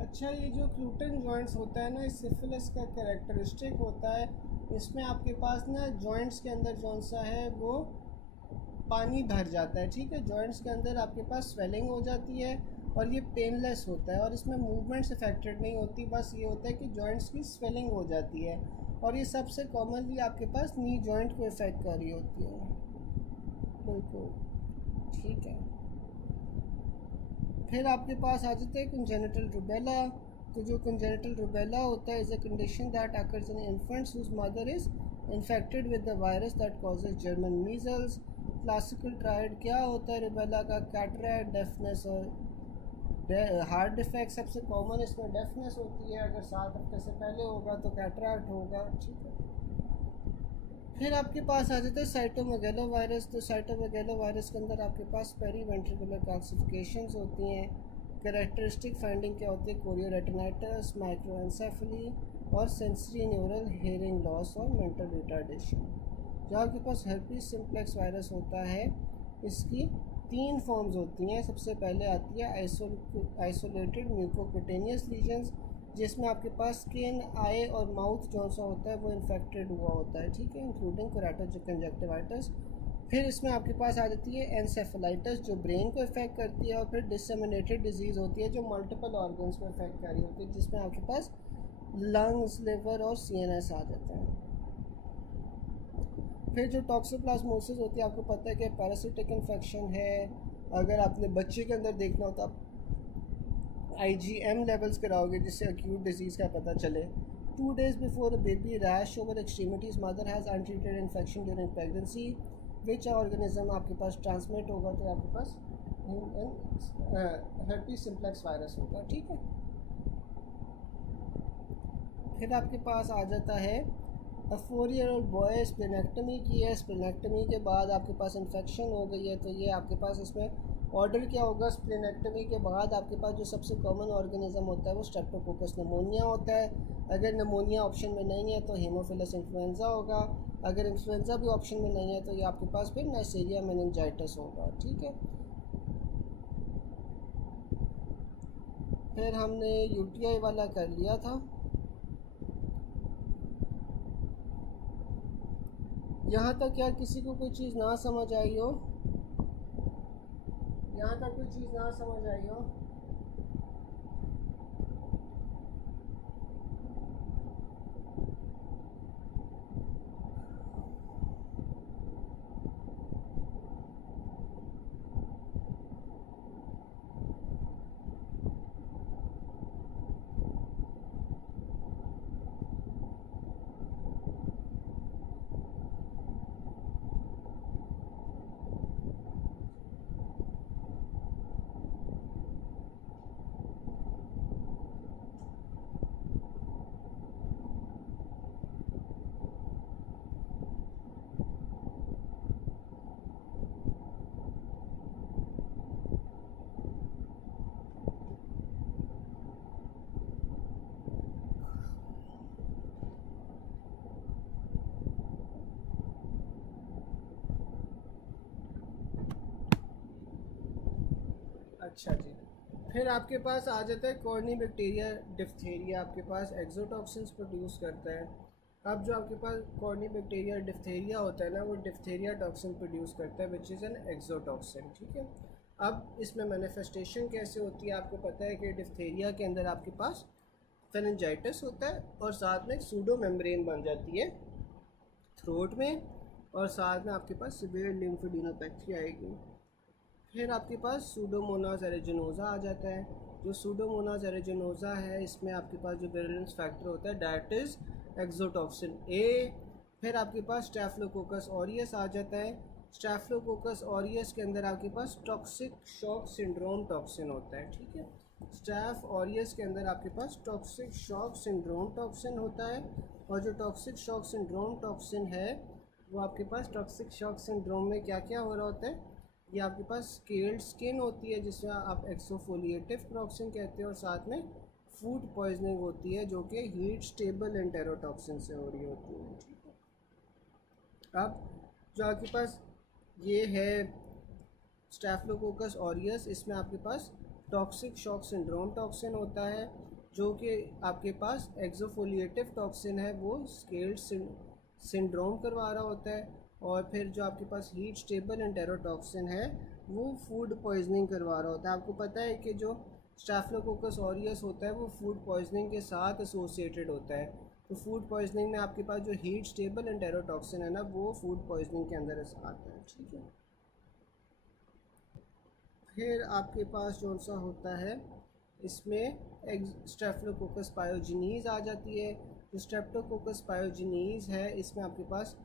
अच्छा, ये जो क्लूटन जॉइंट्स होता है ना, इस सिफिलिस का कैरेक्टरिस्टिक होता है, इसमें आपके पास ना जॉइंट्स के अंदर जौन सा है वो पानी भर जाता है. ठीक है. जॉइंट्स के अंदर आपके पास स्वेलिंग हो जाती है और ये पेनलेस होता है और इसमें मूवमेंट्स अफेक्टेड नहीं होती. बस ये होता है कि जॉइंट्स की स्वेलिंग हो जाती है और ये सबसे कॉमनली आपके पास नी जॉइंट को इफ़ेक्ट कर रही होती है. बिल्कुल. ठीक है. फिर आपके पास आ जाते हैं कंजेनिटल रुबेला. तो जो कंजेनिटल रुबेला होता है is a condition that occurs in infants whose mother is infected with the virus that causes German measles. Classical triad क्या होता है रुबेला का? कैटरेक्ट, डेफनेस और हार्ट डिफेक्ट सबसे कॉमन इसमें डेफनेस होती है, अगर 7 हफ्ते से पहले होगा तो कैटरैक्ट होगा, ठीक है। फिर आपके पास आ जाता है साइटोमेगेलो वायरस। तो साइटोमेगेलो वायरस के अंदर आपके पास पेरीवेंट्रिकुलर कैल्सिफिकेशंस होती हैं। कैरेक्टरिस्टिक फाइंडिंग क्या होती है, कोरियोरेटिनाइटिस, माइक्रोएंसेफली और सेंसरी न्यूरल हेयरिंग लॉस और मेंटल रिटार्डेशन। जो आपके पास हर्पीस सिम्प्लेक्स वायरस होता है, इसकी 3 फॉर्म्स होती हैं। सबसे पहले आती है आइसोलेटेड म्यूकोकुटेनियस लीजन्स, जिसमें आपके पास स्किन, आई और माउथ जो सा होता है वो इन्फेक्टेड हुआ होता है, ठीक है, इंक्लूडिंग कोराटोकंजक्टिवाइटिस। फिर इसमें आपके पास आ जाती है एनसेफेलाइटिस जो ब्रेन को इफेक्ट करती है, और फिर डिसेमिनेटेड डिजीज़ होती है जो मल्टीपल ऑर्गन्स को इफेक्ट कर रही होती है, जिसमें आपके पास लंग्स, लिवर और सीएनएस आ जाता है। फिर जो टॉक्सोप्लाज्मोसिस होती है, आपको पता है कि पैरासिटिक इन्फेक्शन है। अगर आपने बच्चे के अंदर देखना होता IgM लेवल्स कराओगे जिससे एक्यूट डिजीज़ का पता चले। 2 days before a baby rash over extremities, mother has untreated infection during pregnancy, which organism आपके पास ट्रांसमिट होगा, तो आपके पास हर्पीस सिम्प्लेक्स वायरस होगा, ठीक है। फिर आपके पास आ जाता है 4 year old बॉय स्प्लेनेक्टमी की है। स्प्लेनेक्टमी के बाद आपके पास इन्फेक्शन हो गई है, तो ये आपके पास इसमें ऑर्डर क्या होगा, स्प्लेनेक्टमी के बाद आपके पास जो सबसे कॉमन ऑर्गेनिज्म होता है वो स्ट्रेप्टोकोकस निमोनिया होता है। अगर निमोनिया ऑप्शन में नहीं है तो हीमोफिलस इन्फ्लुएंजा होगा। अगर इन्फ्लुएंजा भी ऑप्शन में नहीं है तो ये आपके पास फिर नेसेरिया मेनिंजाइटिस होगा, ठीक है। फिर हमने UTI वाला कर लिया था। यहाँ तक क्या किसी को कोई चीज़ ना समझ आई हो? यहाँ तक कोई चीज़ ना समझ आई हो? अच्छा जी। फिर आपके पास आ जाता है कॉर्नी बैक्टीरिया डिफ्थेरिया, आपके पास एक्सोटॉक्सिन्स प्रोड्यूस करता है। अब जो आपके पास कॉर्नी बैक्टीरिया डिफ्थेरिया होता है ना, वो डिफ्थेरिया टॉक्सिन प्रोड्यूस करता है विच इज़ एन एक्सोटॉक्सिन, ठीक है। अब इसमें मैनिफेस्टेशन कैसे होती है, आपको पता है कि डिफ्थेरिया के अंदर आपके पास फेरेंजाइटिस होता है और साथ में सूडो मेम्ब्रेन बन जाती है थ्रोट में, और साथ में आपके पास सीवियर लिम्फोडेनोपैथी आएगी। फिर आपके पास सूडोमोनास एरिजिनोसा आ जाता है। जो सूडोमोनास एरिजिनोसा है, इसमें आपके पास जो विरुलेंस फैक्टर होता है दैट इज़ एक्सोटॉक्सिन ए। फिर आपके पास स्टैफिलोकोकस ऑरियस आ जाता है। स्टैफिलोकोकस ऑरियस के अंदर आपके पास टॉक्सिक शॉक सिंड्रोम टॉक्सिन होता है, ठीक है। स्टैफ ऑरियस के अंदर आपके पास टॉक्सिक शॉक सिंड्रोम टॉक्सिन होता है, और जो टॉक्सिक शॉक सिंड्रोम टॉक्सिन है वो आपके पास टॉक्सिक शॉक सिंड्रोम में क्या क्या हो रहा होता है, ये आपके पास स्केल्ड स्किन होती है जिसमें आप एक्सोफोलिएटिव टॉक्सिन कहते हैं, और साथ में फूड पॉइजनिंग होती है जो कि हीट स्टेबल एंटेरोटॉक्सिन से हो रही होती है, ठीक है। अब जो आपके पास ये है स्टैफिलोकोकस ऑरियस, इसमें आपके पास टॉक्सिक शॉक सिंड्रोम टॉक्सिन होता है, जो कि आपके पास एक्सोफोलिएटिव टॉक्सिन है वो स्केल्ड सिंड्रोम करवा रहा होता है, और फिर जो आपके पास हीट स्टेबल एंटेरोटॉक्सिन है वो फूड पॉइजनिंग करवा रहा होता है। आपको पता है कि जो स्टैफिलोकोकस ऑरियस होता है वो फूड पॉइजनिंग के साथ एसोसिएटेड होता है, तो फूड पॉइजनिंग में आपके पास जो हीट स्टेबल एंटेरोटॉक्सिन है ना वो फूड पॉइजनिंग के अंदर आता है, ठीक है। फिर आपके पास जो सा होता है इसमें स्टेफिलोकोकस पायोजेनीज आ जाती है। जो स्ट्रेप्टोकोकस पायोजेनीज है इसमें आपके पास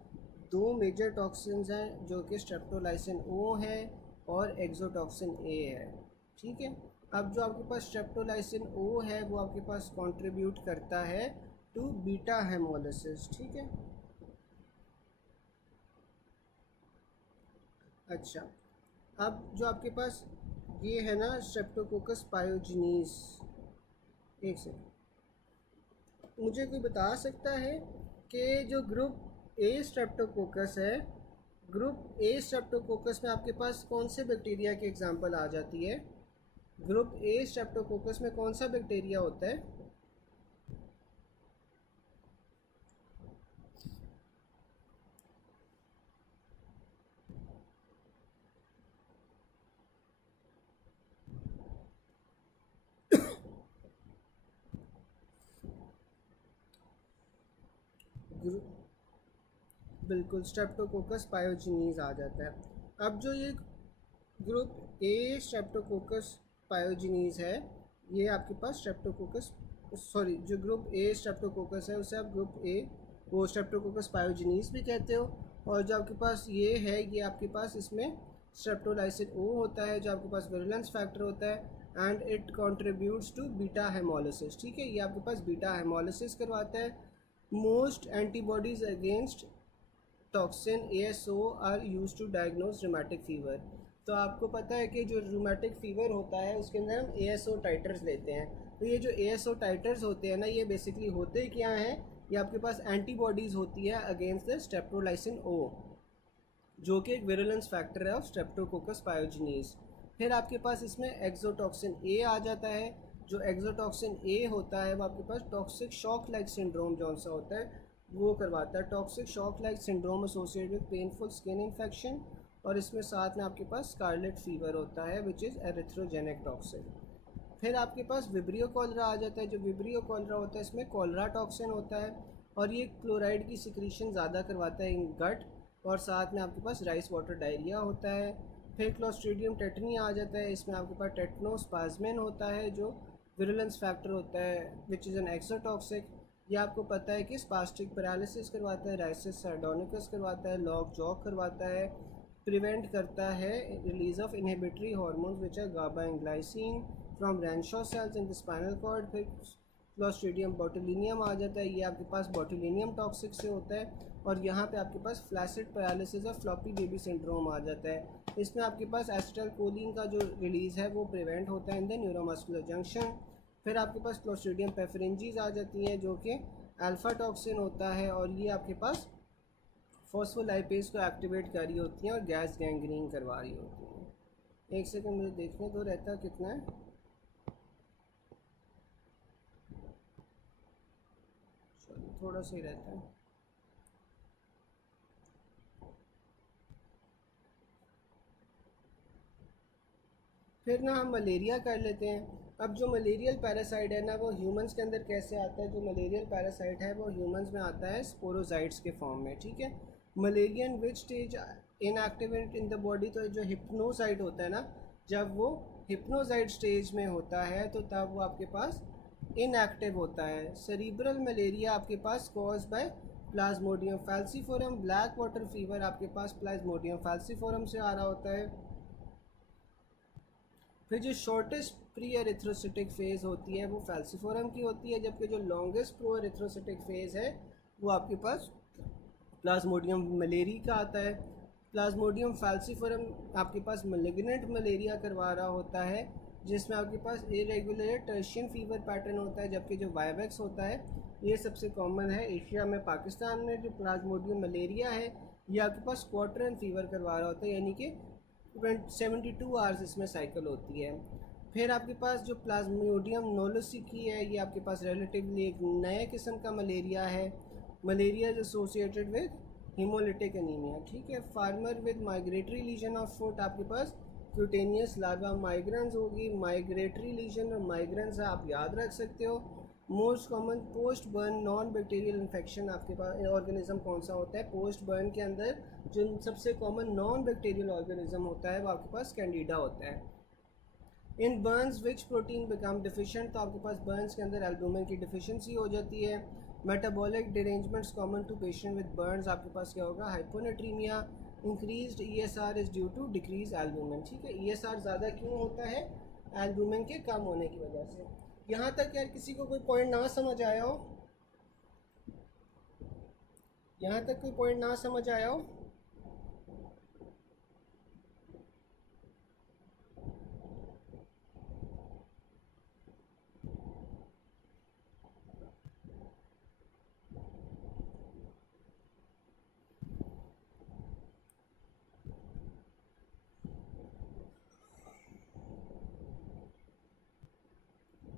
2 मेजर टॉक्सिन्स हैं जो कि स्ट्रेप्टोलाइसिन ओ है और एक्सोटॉक्सिन ए है, ठीक है। अब जो आपके पास स्ट्रेप्टोलाइसिन ओ है वो आपके पास कंट्रीब्यूट करता है टू बीटा हेमोलिसिस, ठीक है। अच्छा, अब जो आपके पास ये है ना स्ट्रेप्टोकोकस पायोजिनीस, एक सेकंड, मुझे कोई बता सकता है कि जो ग्रुप ए स्ट्रेप्टोकोकस है, ग्रुप ए स्ट्रेप्टोकोकस में आपके पास कौन से बैक्टीरिया की एग्जांपल आ जाती है? ग्रुप ए स्ट्रेप्टोकोकस में कौन सा बैक्टीरिया होता है? बिल्कुल, स्ट्रेप्टोकोकस पायोजिनीज आ जाता है। अब जो ये ग्रुप ए स्ट्रेप्टोकोकस पायोजिनीज है, ये आपके पास स्ट्रेप्टोकोकस, सॉरी, जो ग्रुप ए स्ट्रेप्टोकोकस है उसे आप ग्रुप ए वो स्ट्रेप्टोकोकस पायोजिनीज भी कहते हो। और जो आपके पास ये है, ये आपके पास इसमें स्ट्रेप्टोलाइसिन ओ होता है जो आपके पास विरुलेंस फैक्टर होता है and it contributes to beta haemolysis, ठीक है। ये आपके पास बीटा हेमोलिसिस करवाता है। Most antibodies against toxin ASO are use to diagnose rheumatic fever. तो आपको पता है कि जो रूमेटिक फ़ीवर होता है उसके अंदर हम ASO टाइटर्स लेते हैं। तो ये जो ASO टाइटर्स होते हैं ना, ये बेसिकली होते क्या हैं, ये आपके पास एंटीबॉडीज़ होती है अगेंस्ट द स्ट्रेप्टोलाइसिन O, जो कि एक विरुलेंस फैक्टर है ऑफ स्ट्रेप्टोकोकस पायोजिनीज। फिर आपके पास इसमें एक्सोटॉक्सिन A आ जाता है। जो एक्सोटॉक्सिन A होता है वो आपके पास टॉक्सिक शॉक लाइक सिंड्रोम जौन सा होता है वो करवाता है। Toxic shock like syndrome associated with painful skin infection, और इसमें साथ में आपके पास स्कारलेट फीवर होता है विच इज़ एरिथ्रोजेनिक टॉक्सिन। फिर आपके पास विब्रियो कॉलरा आ जाता है। जो विब्रियो कॉलरा होता है इसमें कॉलरा टॉक्सिन होता है और ये क्लोराइड की सिक्रीशन ज़्यादा करवाता है इन गट, और साथ में आपके पास राइस वाटर डायरिया होता है। फिर क्लोस्ट्रीडियम टेटनी आ जाता है। इसमें आपके पास टेटनोस्पाज्मिन होता है जो विरुलेंस फैक्टर होता है विच इज़ एन एक्सोटॉक्सिक। ये आपको पता है कि स्पास्टिक पैरालिसिस करवाता है, राइसिस सार्डोनिकस करवाता है, लॉक जॉक करवाता है, प्रिवेंट करता है release of inhibitory hormones which are GABA and glycine from Renshaw cells in the spinal cord. फिर क्लोस्ट्रीडियम बोटुलिनियम आ जाता है। ये आपके पास बोटुलिनियम टॉक्सिक से होता है। और यहाँ पे आपके पास फ्लैसिड पैरालिसिस और फ्लॉपी बेबी सिंड्रोम आ जाता है। इसमें आपके पास एसिटाइलकोलिन का जो रिलीज़ है वो प्रिवेंट होता है इन द न्यूरोमस्कुलर जंक्शन। फिर आपके पास क्लोस्ट्रीडियम पेफरेंजीज आ जाती हैं जो कि अल्फा टॉक्सिन होता है, और ये आपके पास फॉस्फोलाइपेज को एक्टिवेट कर रही होती हैं और गैस गैंग्रीन करवा रही होती हैं। एक सेकंड मुझे देखने दो, रहता कितना है। चलो थोड़ा सा ही रहता है। फिर ना हम मलेरिया कर लेते हैं। अब जो मलेरियल पैरासाइट है ना वो ह्यूमंस के अंदर कैसे आता है? जो मलेरियल पैरासाइट है वो ह्यूमंस में आता है स्पोरोजाइट्स के फॉर्म में, ठीक है। Mullerian which stage inactivate in the body, तो जो हिप्नोसाइट होता है ना, जब वो हिप्नोसाइट स्टेज में होता है तो तब वो आपके पास इनएक्टिव होता है। सेरिब्रल मलेरिया आपके पास cause by plasmodium falciparum. Black water fever आपके पास प्लाज्मोडियम फैल्सीफोरम से आ रहा होता है। फिर जो शॉर्टेस्ट प्री एरिथ्रोसिटिक फेज़ होती है वो फैल्सीफोरम की होती है, जबकि जो लॉन्गेस्ट प्रो एरिथ्रोसिटिक फेज़ है वो आपके पास प्लाज्मोडियम मलेरी का आता है। प्लाज्मोडियम फैल्सीफोरम आपके पास मलिग्नेंट मलेरिया करवा रहा होता है, जिसमें आपके पास इरेगुलर टर्शियन फीवर पैटर्न होता है, जबकि जो वाइवेक्स होता है ये सबसे कॉमन है एशिया में। पाकिस्तान में जो प्लाज्मोडियम मलेरिया है ये आपके पास क्वार्टरन फीवर करवा रहा होता है, यानी कि 72 आवर्स इसमें साइकिल होती है। फिर आपके पास जो प्लाज्मोडियम नोलोसिकी है ये आपके पास रिलेटिवली एक नए किस्म का मलेरिया है। Malaria is associated with haemolytic anaemia, ठीक है। Farmer with migratory lesion of foot, आपके पास क्यूटेनियस लार्वा माइग्रेंस होगी। माइग्रेटरी लीजन और माइग्रेंस आप याद रख सकते हो। Most common post burn non bacterial infection आपके पास ऑर्गेनिज्म कौन सा होता है? पोस्ट बर्न के अंदर जो सबसे कॉमन नॉन बैक्टीरियल ऑर्गेनिज्म होता है वो आपके पास कैंडिडा होता है। In burns which protein become deficient, तो आपके पास बर्न्स के अंदर एल्बुमिन की डिफिशिएंसी हो जाती है। Metabolic derangements common to patient with burns, आपके पास क्या होगा? Hyponatraemia. Increased ESR is due to decrease albumin, ठीक है। ESR ज़्यादा क्यों होता है? एल्बुमिन के कम होने की वजह से। यहाँ तक यार किसी को कोई पॉइंट ना समझ आया हो? यहाँ तक कोई पॉइंट ना समझ आया हो?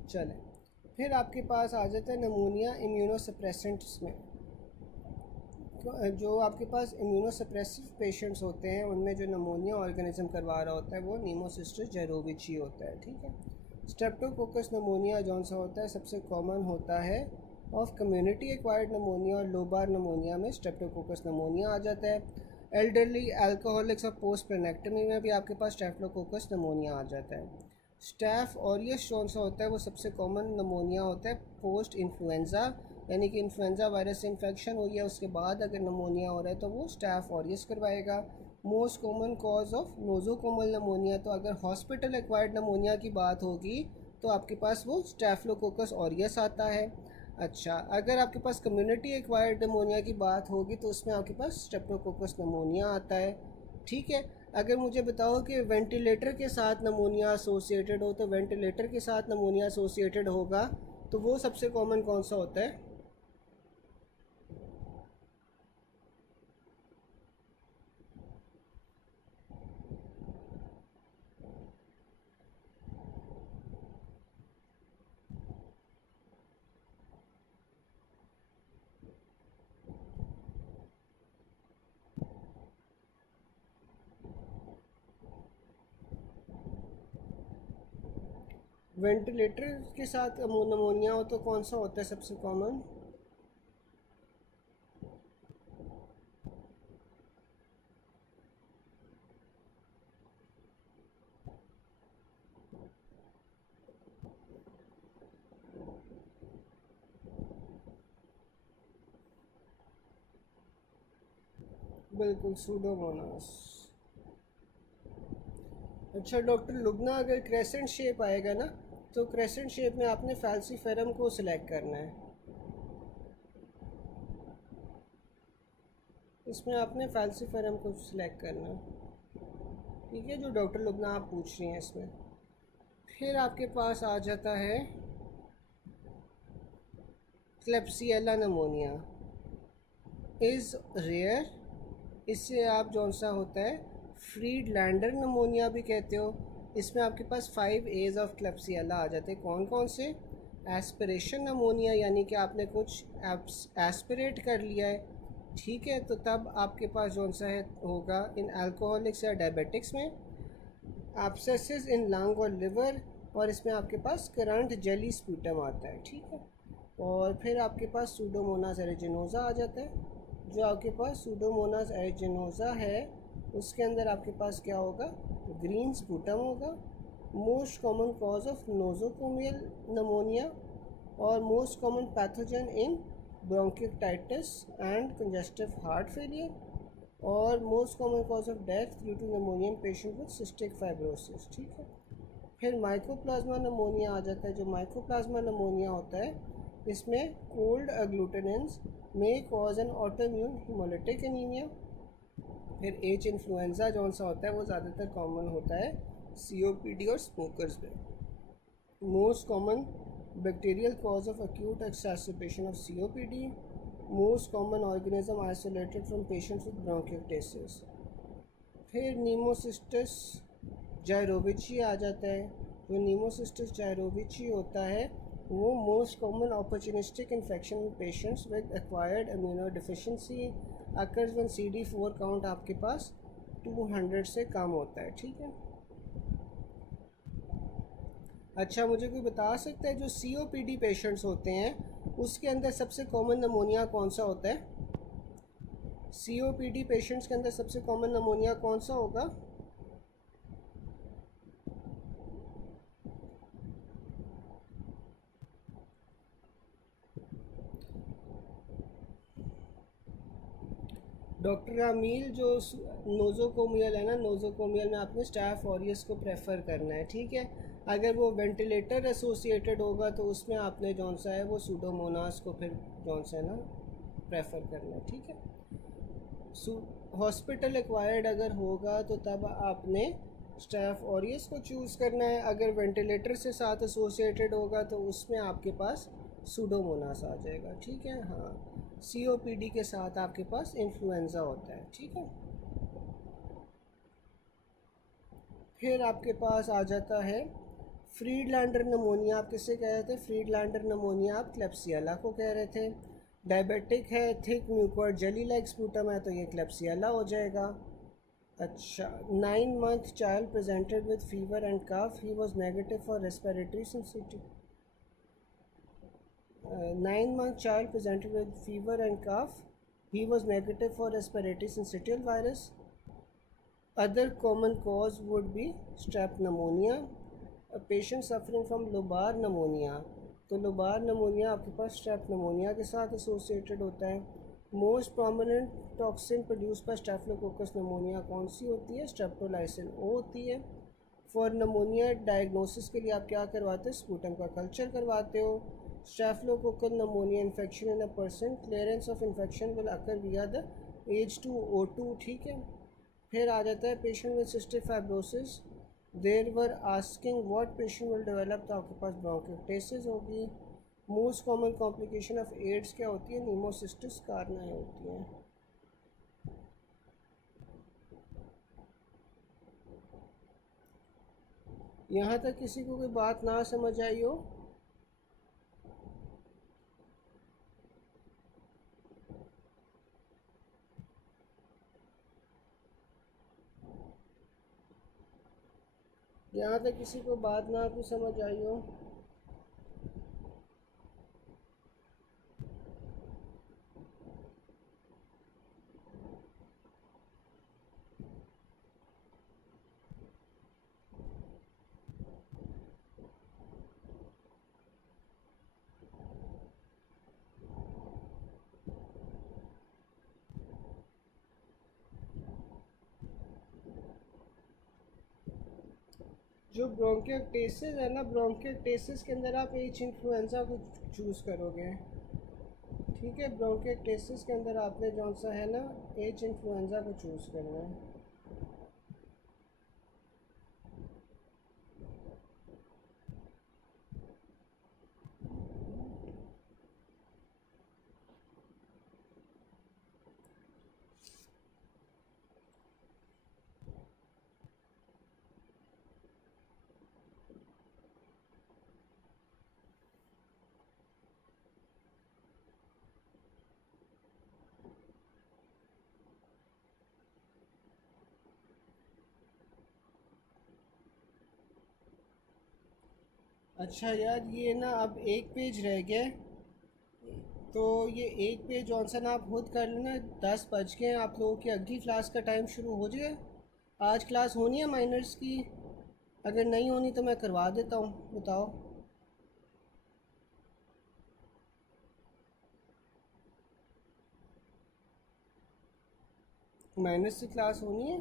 चलें, फिर आपके पास आ जाता है नमूनिया इम्यूनोसप्रेसेंट्स में। जो आपके पास इम्यूनोसप्रेसिव पेशेंट्स होते हैं उनमें जो नमूनिया ऑर्गेनिज्म करवा रहा होता है वो नीमोसिस्टस जेरोविची होता है, ठीक है। स्ट्रेप्टोकोकस नमूनिया जौन सा होता है सबसे कॉमन होता है ऑफ कम्युनिटी एक्वायर्ड नमूनिया, और लोबार नमूनिया में स्ट्रेप्टोकोकस नमूनिया आ जाता है। एल्डरली अल्कोहलिक्स और पोस्ट प्लेनेक्टमी में भी आपके पास स्ट्रेप्टोकोकस नमूनिया आ जाता है। स्टैफ ऑरियस जौन सा होता है वो सबसे कॉमन नमूनिया होता है पोस्ट इन्फ्लुएंज़ा, यानी कि इन्फ्लुएंज़ा वायरस से इन्फेक्शन हुई है उसके बाद अगर नमोनिया हो रहा है तो वो स्टैफ ऑरियस करवाएगा। Most common cause of nosocomial pneumonia, तो अगर हॉस्पिटल एक्वायर्ड नमोनिया की बात होगी तो आपके पास वो स्टैफिलोकोकस ऑरियस आता है। अच्छा, अगर आपके पास कम्युनिटी एक्वायर्ड नमोनिया की बात होगी तो उसमें आपके पास स्ट्रेप्टोकोकस नमोनिया आता है, ठीक है। अगर मुझे बताओ कि वेंटिलेटर के साथ नमोनिया एसोसिएटेड हो, तो वेंटिलेटर के साथ नमोनिया एसोसिएटेड होगा तो वो सबसे कॉमन कौन सा होता है? वेंटिलेटर के साथ नमोनिया हो तो कौन सा होता है सबसे कॉमन? बिल्कुल, सूडोमोनास। अच्छा डॉक्टर लुबना, अगर क्रेसेंट शेप आएगा ना तो क्रेसेंट शेप में आपने फैल्सीफेरम को सिलेक्ट करना है। इसमें आपने फैल्सीफेरम को सिलेक्ट करना है, ठीक है, जो डॉक्टर लुबना आप पूछ रही हैं इसमें। फिर आपके पास आ जाता है क्लेप्सियला नमोनिया इज़ रेयर, इससे आप जौन सा होता है फ्रीडलैंडर नमोनिया भी कहते हो। इसमें आपके पास 5 एज ऑफ क्लेप्सियला आ जाते हैं। कौन कौन से? एस्पिरेशन नमोनिया, यानी कि आपने कुछ एस्पिरेट कर लिया है, ठीक है, तो तब आपके पास जौन सा है होगा इन अल्कोहलिक्स या डायबिटिक्स में। एब्सेसिस इन लंग और लिवर, और इसमें आपके पास करंट जेली स्पूटम आता है, ठीक है। और फिर आपके पास सूडोमोनास एरिजिनोसा आ जाता है। जो आपके पास सूडोमोनास एरिजिनोसा है उसके अंदर आपके पास क्या होगा? ग्रीन स्पूटम होगा। Most common cause of nosocomial pneumonia और most common pathogen in bronchiolitis and congestive heart failure, और most common cause of death due to pneumonia in patient with cystic fibrosis, ठीक है। फिर माइकोप्लाज्मा नमोनिया आ जाता है। जो mycoplasma pneumonia होता है इसमें कोल्ड अग्लूटिनेंस में cause an autoimmune haemolytic anaemia. फिर एच इन्फ्लुएंजा जौन सा होता है वो ज़्यादातर कॉमन होता है COPD और स्मोकर्स में। Most common bacterial cause of acute exacerbation of COPD, most common organism isolated from patients with bronchiolitis. फिर नीमोसिस्टस जायरोविची आ जाता है। जो नीमोसिस्टस जायरोविची होता है वो most common opportunistic infection in patients with acquired immunodeficiency occurs when CD4 count आपके पास 200 से कम होता है, ठीक है। अच्छा, मुझे कोई बता सकता है जो COPD पेशेंट्स होते हैं उसके अंदर सबसे कॉमन नमोनिया कौन सा होता है? COPD पेशेंट्स के अंदर सबसे कॉमन नमोनिया कौन सा होगा? डॉक्टर अमील जो नोज़ोकोमियल है ना, नोज़ोकोमियल में आपने स्टाफ ऑरियस को प्रेफर करना है, ठीक है। अगर वो वेंटिलेटर एसोसिएटेड होगा तो उसमें आपने जौन सा है वो सूडोमोनास को फिर जौन सा है ना प्रेफर करना है, ठीक है। हॉस्पिटल एक्वायर्ड अगर होगा तो तब आपने स्टाफ ऑरियस को चूज़ करना है। अगर वेंटिलेटर से साथ एसोसिएटेड होगा तो उसमें आपके पास सूडोमोनास आ जाएगा, ठीक है। हाँ, सीओपीडी के साथ आपके पास इन्फ्लुएंज़ा होता है, ठीक है। फिर आपके पास आ जाता है फ्रीडलैंडर नमोनिया। आप किससे कह रहे थे? फ्रीडलैंडर नमोनिया आप क्लेप्सियला को कह रहे थे। डायबिटिक है, thick mucoid jelly like sputum है, तो ये क्लेप्सियला हो जाएगा। अच्छा, 9 month child presented with fever and cough, he was negative for respiratory syncytial. 9 month child presented with fever and cough, he was negative for respiratory syncytial virus. Other common cause would be strep pneumonia. A patient suffering from lobar pneumonia, तो lobar pneumonia आपके पास strap pneumonia के साथ associated होता है। Most prominent toxin produce by staphylococcus pneumonia कौन सी होती है? Streptolysin ओ होती है। फॉर नमोनिया डायग्नोसिस के लिए आप क्या करवाते हो? स्पूटम का कल्चर करवाते हो। Staphylococcal pneumonia infection in a person, clearance of infection will occur via the H2O2, ठीक है। फिर आ जाता है patient with cystic fibrosis, they were asking what patient will develop, तो आपके पास ब्रोंकियोटेसिस होगी। Most common complication of AIDS क्या होती है? नीमोसिस्टिस कारनाई होती है। यहाँ तक किसी को कोई बात ना समझ आई हो? यहाँ तक किसी को बात ना आपको समझ आई हो? जो ब्रोंकियोटेसिस है ना, ब्रोंकियोटेसिस के अंदर आप एच इन्फ्लुएंजा को चूज़ करोगे, ठीक है। ब्रोंकियोटेसिस के अंदर आपने जौन सा है ना एच इन्फ्लुएंजा को चूज़ करना है। अच्छा यार, ये ना अब एक पेज रह गया, तो ये एक पेज जॉनसन आप खुद कर लेना। 10 बज गए हैं, आप लोगों की अगली क्लास का टाइम शुरू हो जाएगा। आज क्लास होनी है माइनर्स की? अगर नहीं होनी तो मैं करवा देता हूँ, बताओ। माइनर्स की क्लास होनी है?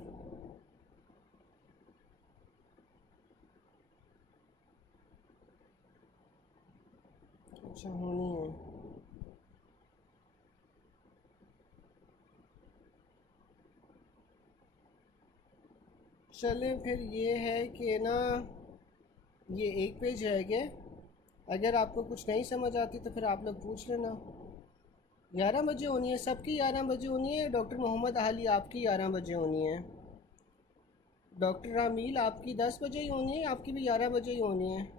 अच्छा, होनी है। चलें फिर, ये है कि ना ये एक पेज रह गया। अगर आपको कुछ नहीं समझ आती तो फिर आप लोग पूछ लेना। 11 बजे होनी है सबकी, 11 बजे होनी है। डॉक्टर मोहम्मद अली आपकी 11 बजे होनी है। डॉक्टर अमील आपकी 10 बजे ही होनी है, आपकी भी 11 बजे ही होनी है।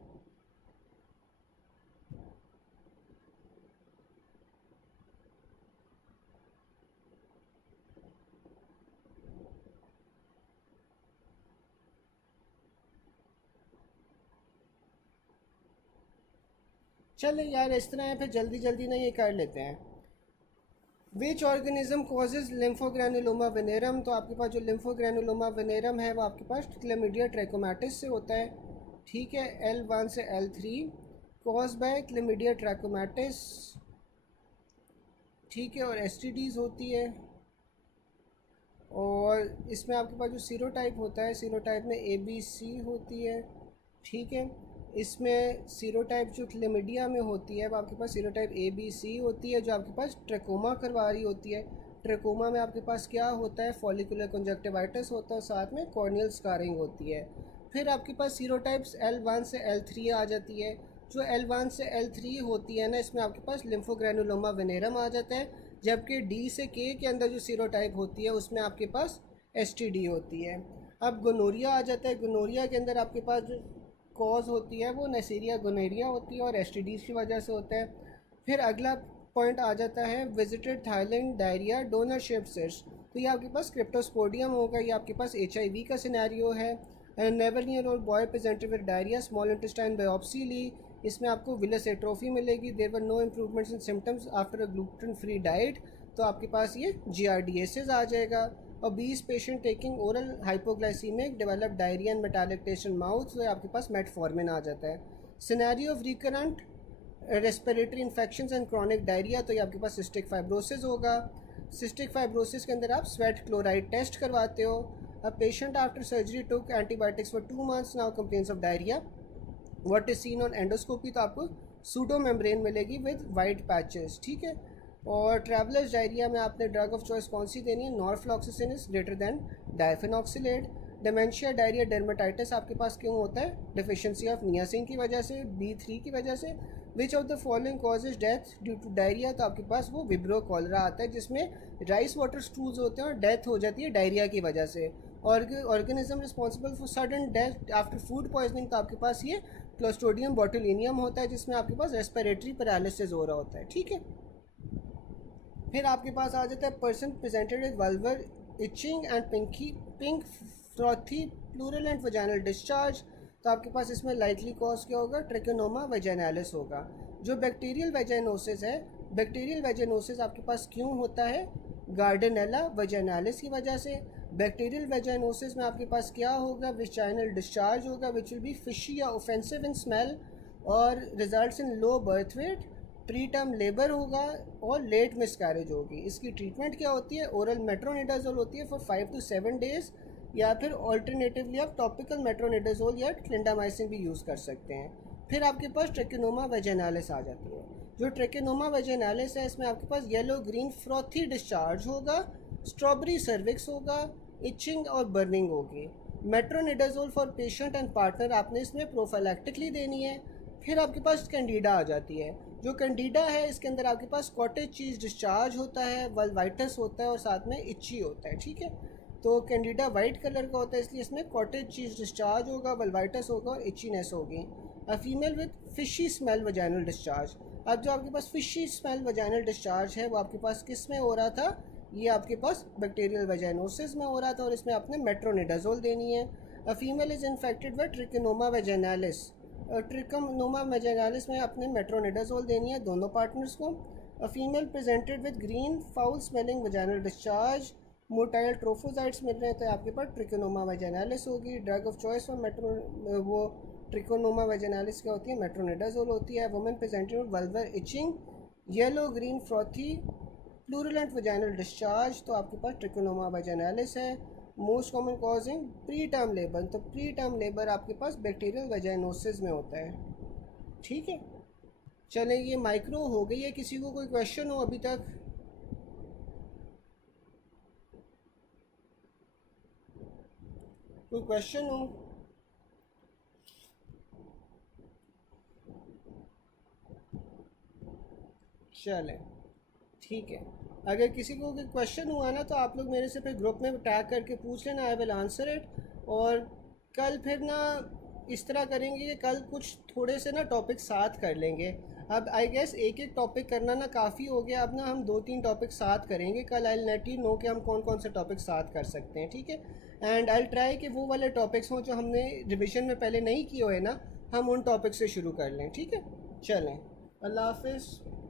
चले यार, इस तरह है, फिर जल्दी जल्दी ना ये कर लेते हैं। विच ऑर्गेनिज्म कॉजेज लिम्फोग्रेनुलोमा वेनेरम, तो आपके पास जो लिम्फोग्रेनुलोमा वेनेरम है वो आपके पास क्लेमिडिया ट्रैकोमैटिस से होता है, ठीक है। L1 से L3 cause by chlamydia trachomatis, ठीक है। और STDs होती है। और इसमें आपके पास जो सीरोटाइप होता है, सीरोटाइप में ABC होती है, ठीक है। इसमें सीरोटाइप जो क्लेमिडिया में होती है वो आपके पास सीरोटाइप ABC होती है, जो आपके पास ट्रेकोमा करवा रही होती है। ट्रेकोमा में आपके पास क्या होता है, फॉलिकुलर कंजक्टिवाइटिस होता है, साथ में कॉर्नियल स्कारिंग होती है। फिर आपके पास सीरोटाइप्स L1 से L3 आ जाती है। जो L1 से L3 होती है ना, इसमें आपके पास लिम्फोग्रेनुलोमा वेनेरम आ जाता है, जबकि D से K के अंदर जो सीरोटाइप होती है उसमें आपके पास STD होती है। अब गोनोरिया आ जाता है। गोनोरिया के अंदर आपके पास जो कॉज होती है वो नेसेरिया गोनोरिया होती है और STDs की वजह से होता है। फिर अगला पॉइंट आ जाता है visited Thailand diarrhoea doughnut shaped cyst. तो ये आपके पास क्रिप्टोस्पोडियम होगा, ये आपके पास HIV का सिनेरियो है। Never year old boy presented with diarrhoea, small intestine biopsy ली, इसमें आपको विलस एट्रोफी मिलेगी। There were no improvements in symptoms after a gluten free diet, तो आपके पास ये GRDases आ जाएगा। और 20 patient taking oral hypoglycaemic develop diarrhoea and metallic taste in mouth, तो आपके पास मेटफॉर्मिन आ जाता है। Scenario of recurrent respiratory infections and chronic diarrhoea, तो ये आपके पास सिस्टिक फाइब्रोसिस होगा। सिस्टिक फाइब्रोसिस के अंदर आप स्वेट क्लोराइड टेस्ट करवाते हो। अब patient after surgery took antibiotics for 2 months now complains of diarrhoea, what is seen on endoscopy, तो आपको सूडो मेम्ब्रेन मिलेगी विद वाइट पैचेस, ठीक है। और ट्रैवलर्स डायरिया में आपने ड्रग ऑफ चॉइस कौन सी देनी है, norfloxacin is greater than diphenoxylate. Dementia diarrhoea dermatitis आपके पास क्यों होता है, डिफिशियंसी ऑफ नियासिन की वजह से, B3 की वजह से। Which of the following causes death due to diarrhoea, तो आपके पास वो विब्रो कॉलरा आता है जिसमें राइस वाटर स्टूल्स होते हैं और डेथ हो जाती है डायरिया की वजह से। Organism responsible for sudden death after food poisoning, तो आपके पास ये क्लोस्ट्रोडियम बोटुलिनियम होता है जिसमें आपके पास रेस्पिरेटरी पैरालिसिस हो रहा होता है, ठीक है। फिर आपके पास आ जाता है person presented with vulvar itching and pink frothy plural and vaginal discharge, तो आपके पास इसमें लाइकली कॉज क्या होगा, ट्रिकोनोमा वेजाइनालिस होगा। जो बैक्टीरियल वेजाइनोसिस है, बैक्टीरियल वेजाइनोसिस आपके पास क्यों होता है, गार्डनेला वेजाइनालिस की वजह से। बैक्टीरियल वेजाइनोसिस में आपके पास क्या होगा, वेजाइनल डिस्चार्ज होगा विच विल बी फिशी या ऑफेंसिव इन स्मेल और results in low birth weight, pre term labour होगा और लेट मिसकैरेज होगी। इसकी ट्रीटमेंट क्या होती है, ओरल मेट्रोनिडाजोल होती है फॉर 5 to 7 days, या फिर ऑल्टरनेटिवली आप टॉपिकल मेट्रोनिडाजोल या क्लिंडामाइसिन भी यूज़ कर सकते हैं। फिर आपके पास ट्रेकोनोमा वेजाइनालिस आ जाती है। जो ट्रेकोनोमा वेजाइनालिस है इसमें आपके पास येलो ग्रीन फ्रॉथी डिस्चार्ज होगा, स्ट्रॉबेरी सर्विक्स होगा, इचिंग और बर्निंग होगी। Metronidazole for patient and partner आपने इसमें प्रोफाइलैक्टिकली देनी है। फिर आपके पास कैंडिडा आ जाती है। जो कैंडिडा है इसके अंदर आपके पास कॉटेज चीज़ डिस्चार्ज होता है, वल्वाइटस होता है और साथ में इची होता है, ठीक है। तो कैंडिडा वाइट कलर का होता है इसलिए इसमें कॉटेज चीज़ डिस्चार्ज होगा, वल्वाइटस होगा और इचीनेस होगी। A female with fishy smell vaginal discharge. अब जो आपके पास फिशी स्मेल वजाइनल डिस्चार्ज है वो आपके पास किस में हो रहा था, ये आपके पास बैक्टीरियल वेजाइनोसिस में हो रहा था और इसमें आपने मेट्रोनिडाजोल देनी है। A female is infected with trichomonas vaginalis, trichomonas vaginalis में अपने मेट्रोनिडाजोल देनी है दोनों पार्टनर्स को। A female presented with green foul smelling vaginal discharge, motile trophozoites मिल रहे हैं तो आपके पास ट्रिकोनोमा वेजाइनालिस होगी। ड्रग ऑफ चॉइस फॉर वो ट्रिकोनोमा वेजाइनालिस क्या होती है, मेट्रोनिडाजोल होती है। Women presented with vulvar itching, yellow green frothy purulent vaginal discharge, तो आपके पास ट्रिकोनोमा वेजाइनालिस है। Most common causing pre term labour, तो प्री टर्म लेबर आपके पास बैक्टीरियल वेजाइनोसिस में होता है, ठीक है। चलें ये माइक्रो हो गई है। किसी को कोई क्वेश्चन हो अभी तक, कोई क्वेश्चन हो? चलें ठीक है। अगर किसी को कोई क्वेश्चन हुआ ना तो आप लोग मेरे से फिर ग्रुप में टैग करके पूछ लेना, आई विल आंसर इट। और कल फिर ना इस तरह करेंगे कि कल कुछ थोड़े से ना टॉपिक साथ कर लेंगे। अब आई गेस एक एक टॉपिक करना ना काफ़ी हो गया, अब ना हम 2-3 टॉपिक साथ करेंगे कल। आई लेट यू नो कि हम कौन कौन से टॉपिक साथ कर सकते हैं, ठीक है। एंड आई ट्राई कि वो वाले टॉपिक्स हों जो हमने रिविजन में पहले नहीं किए हुए ना, हम उन टॉपिक से शुरू कर लें, ठीक है। चलें, अल्लाह हाफिज़।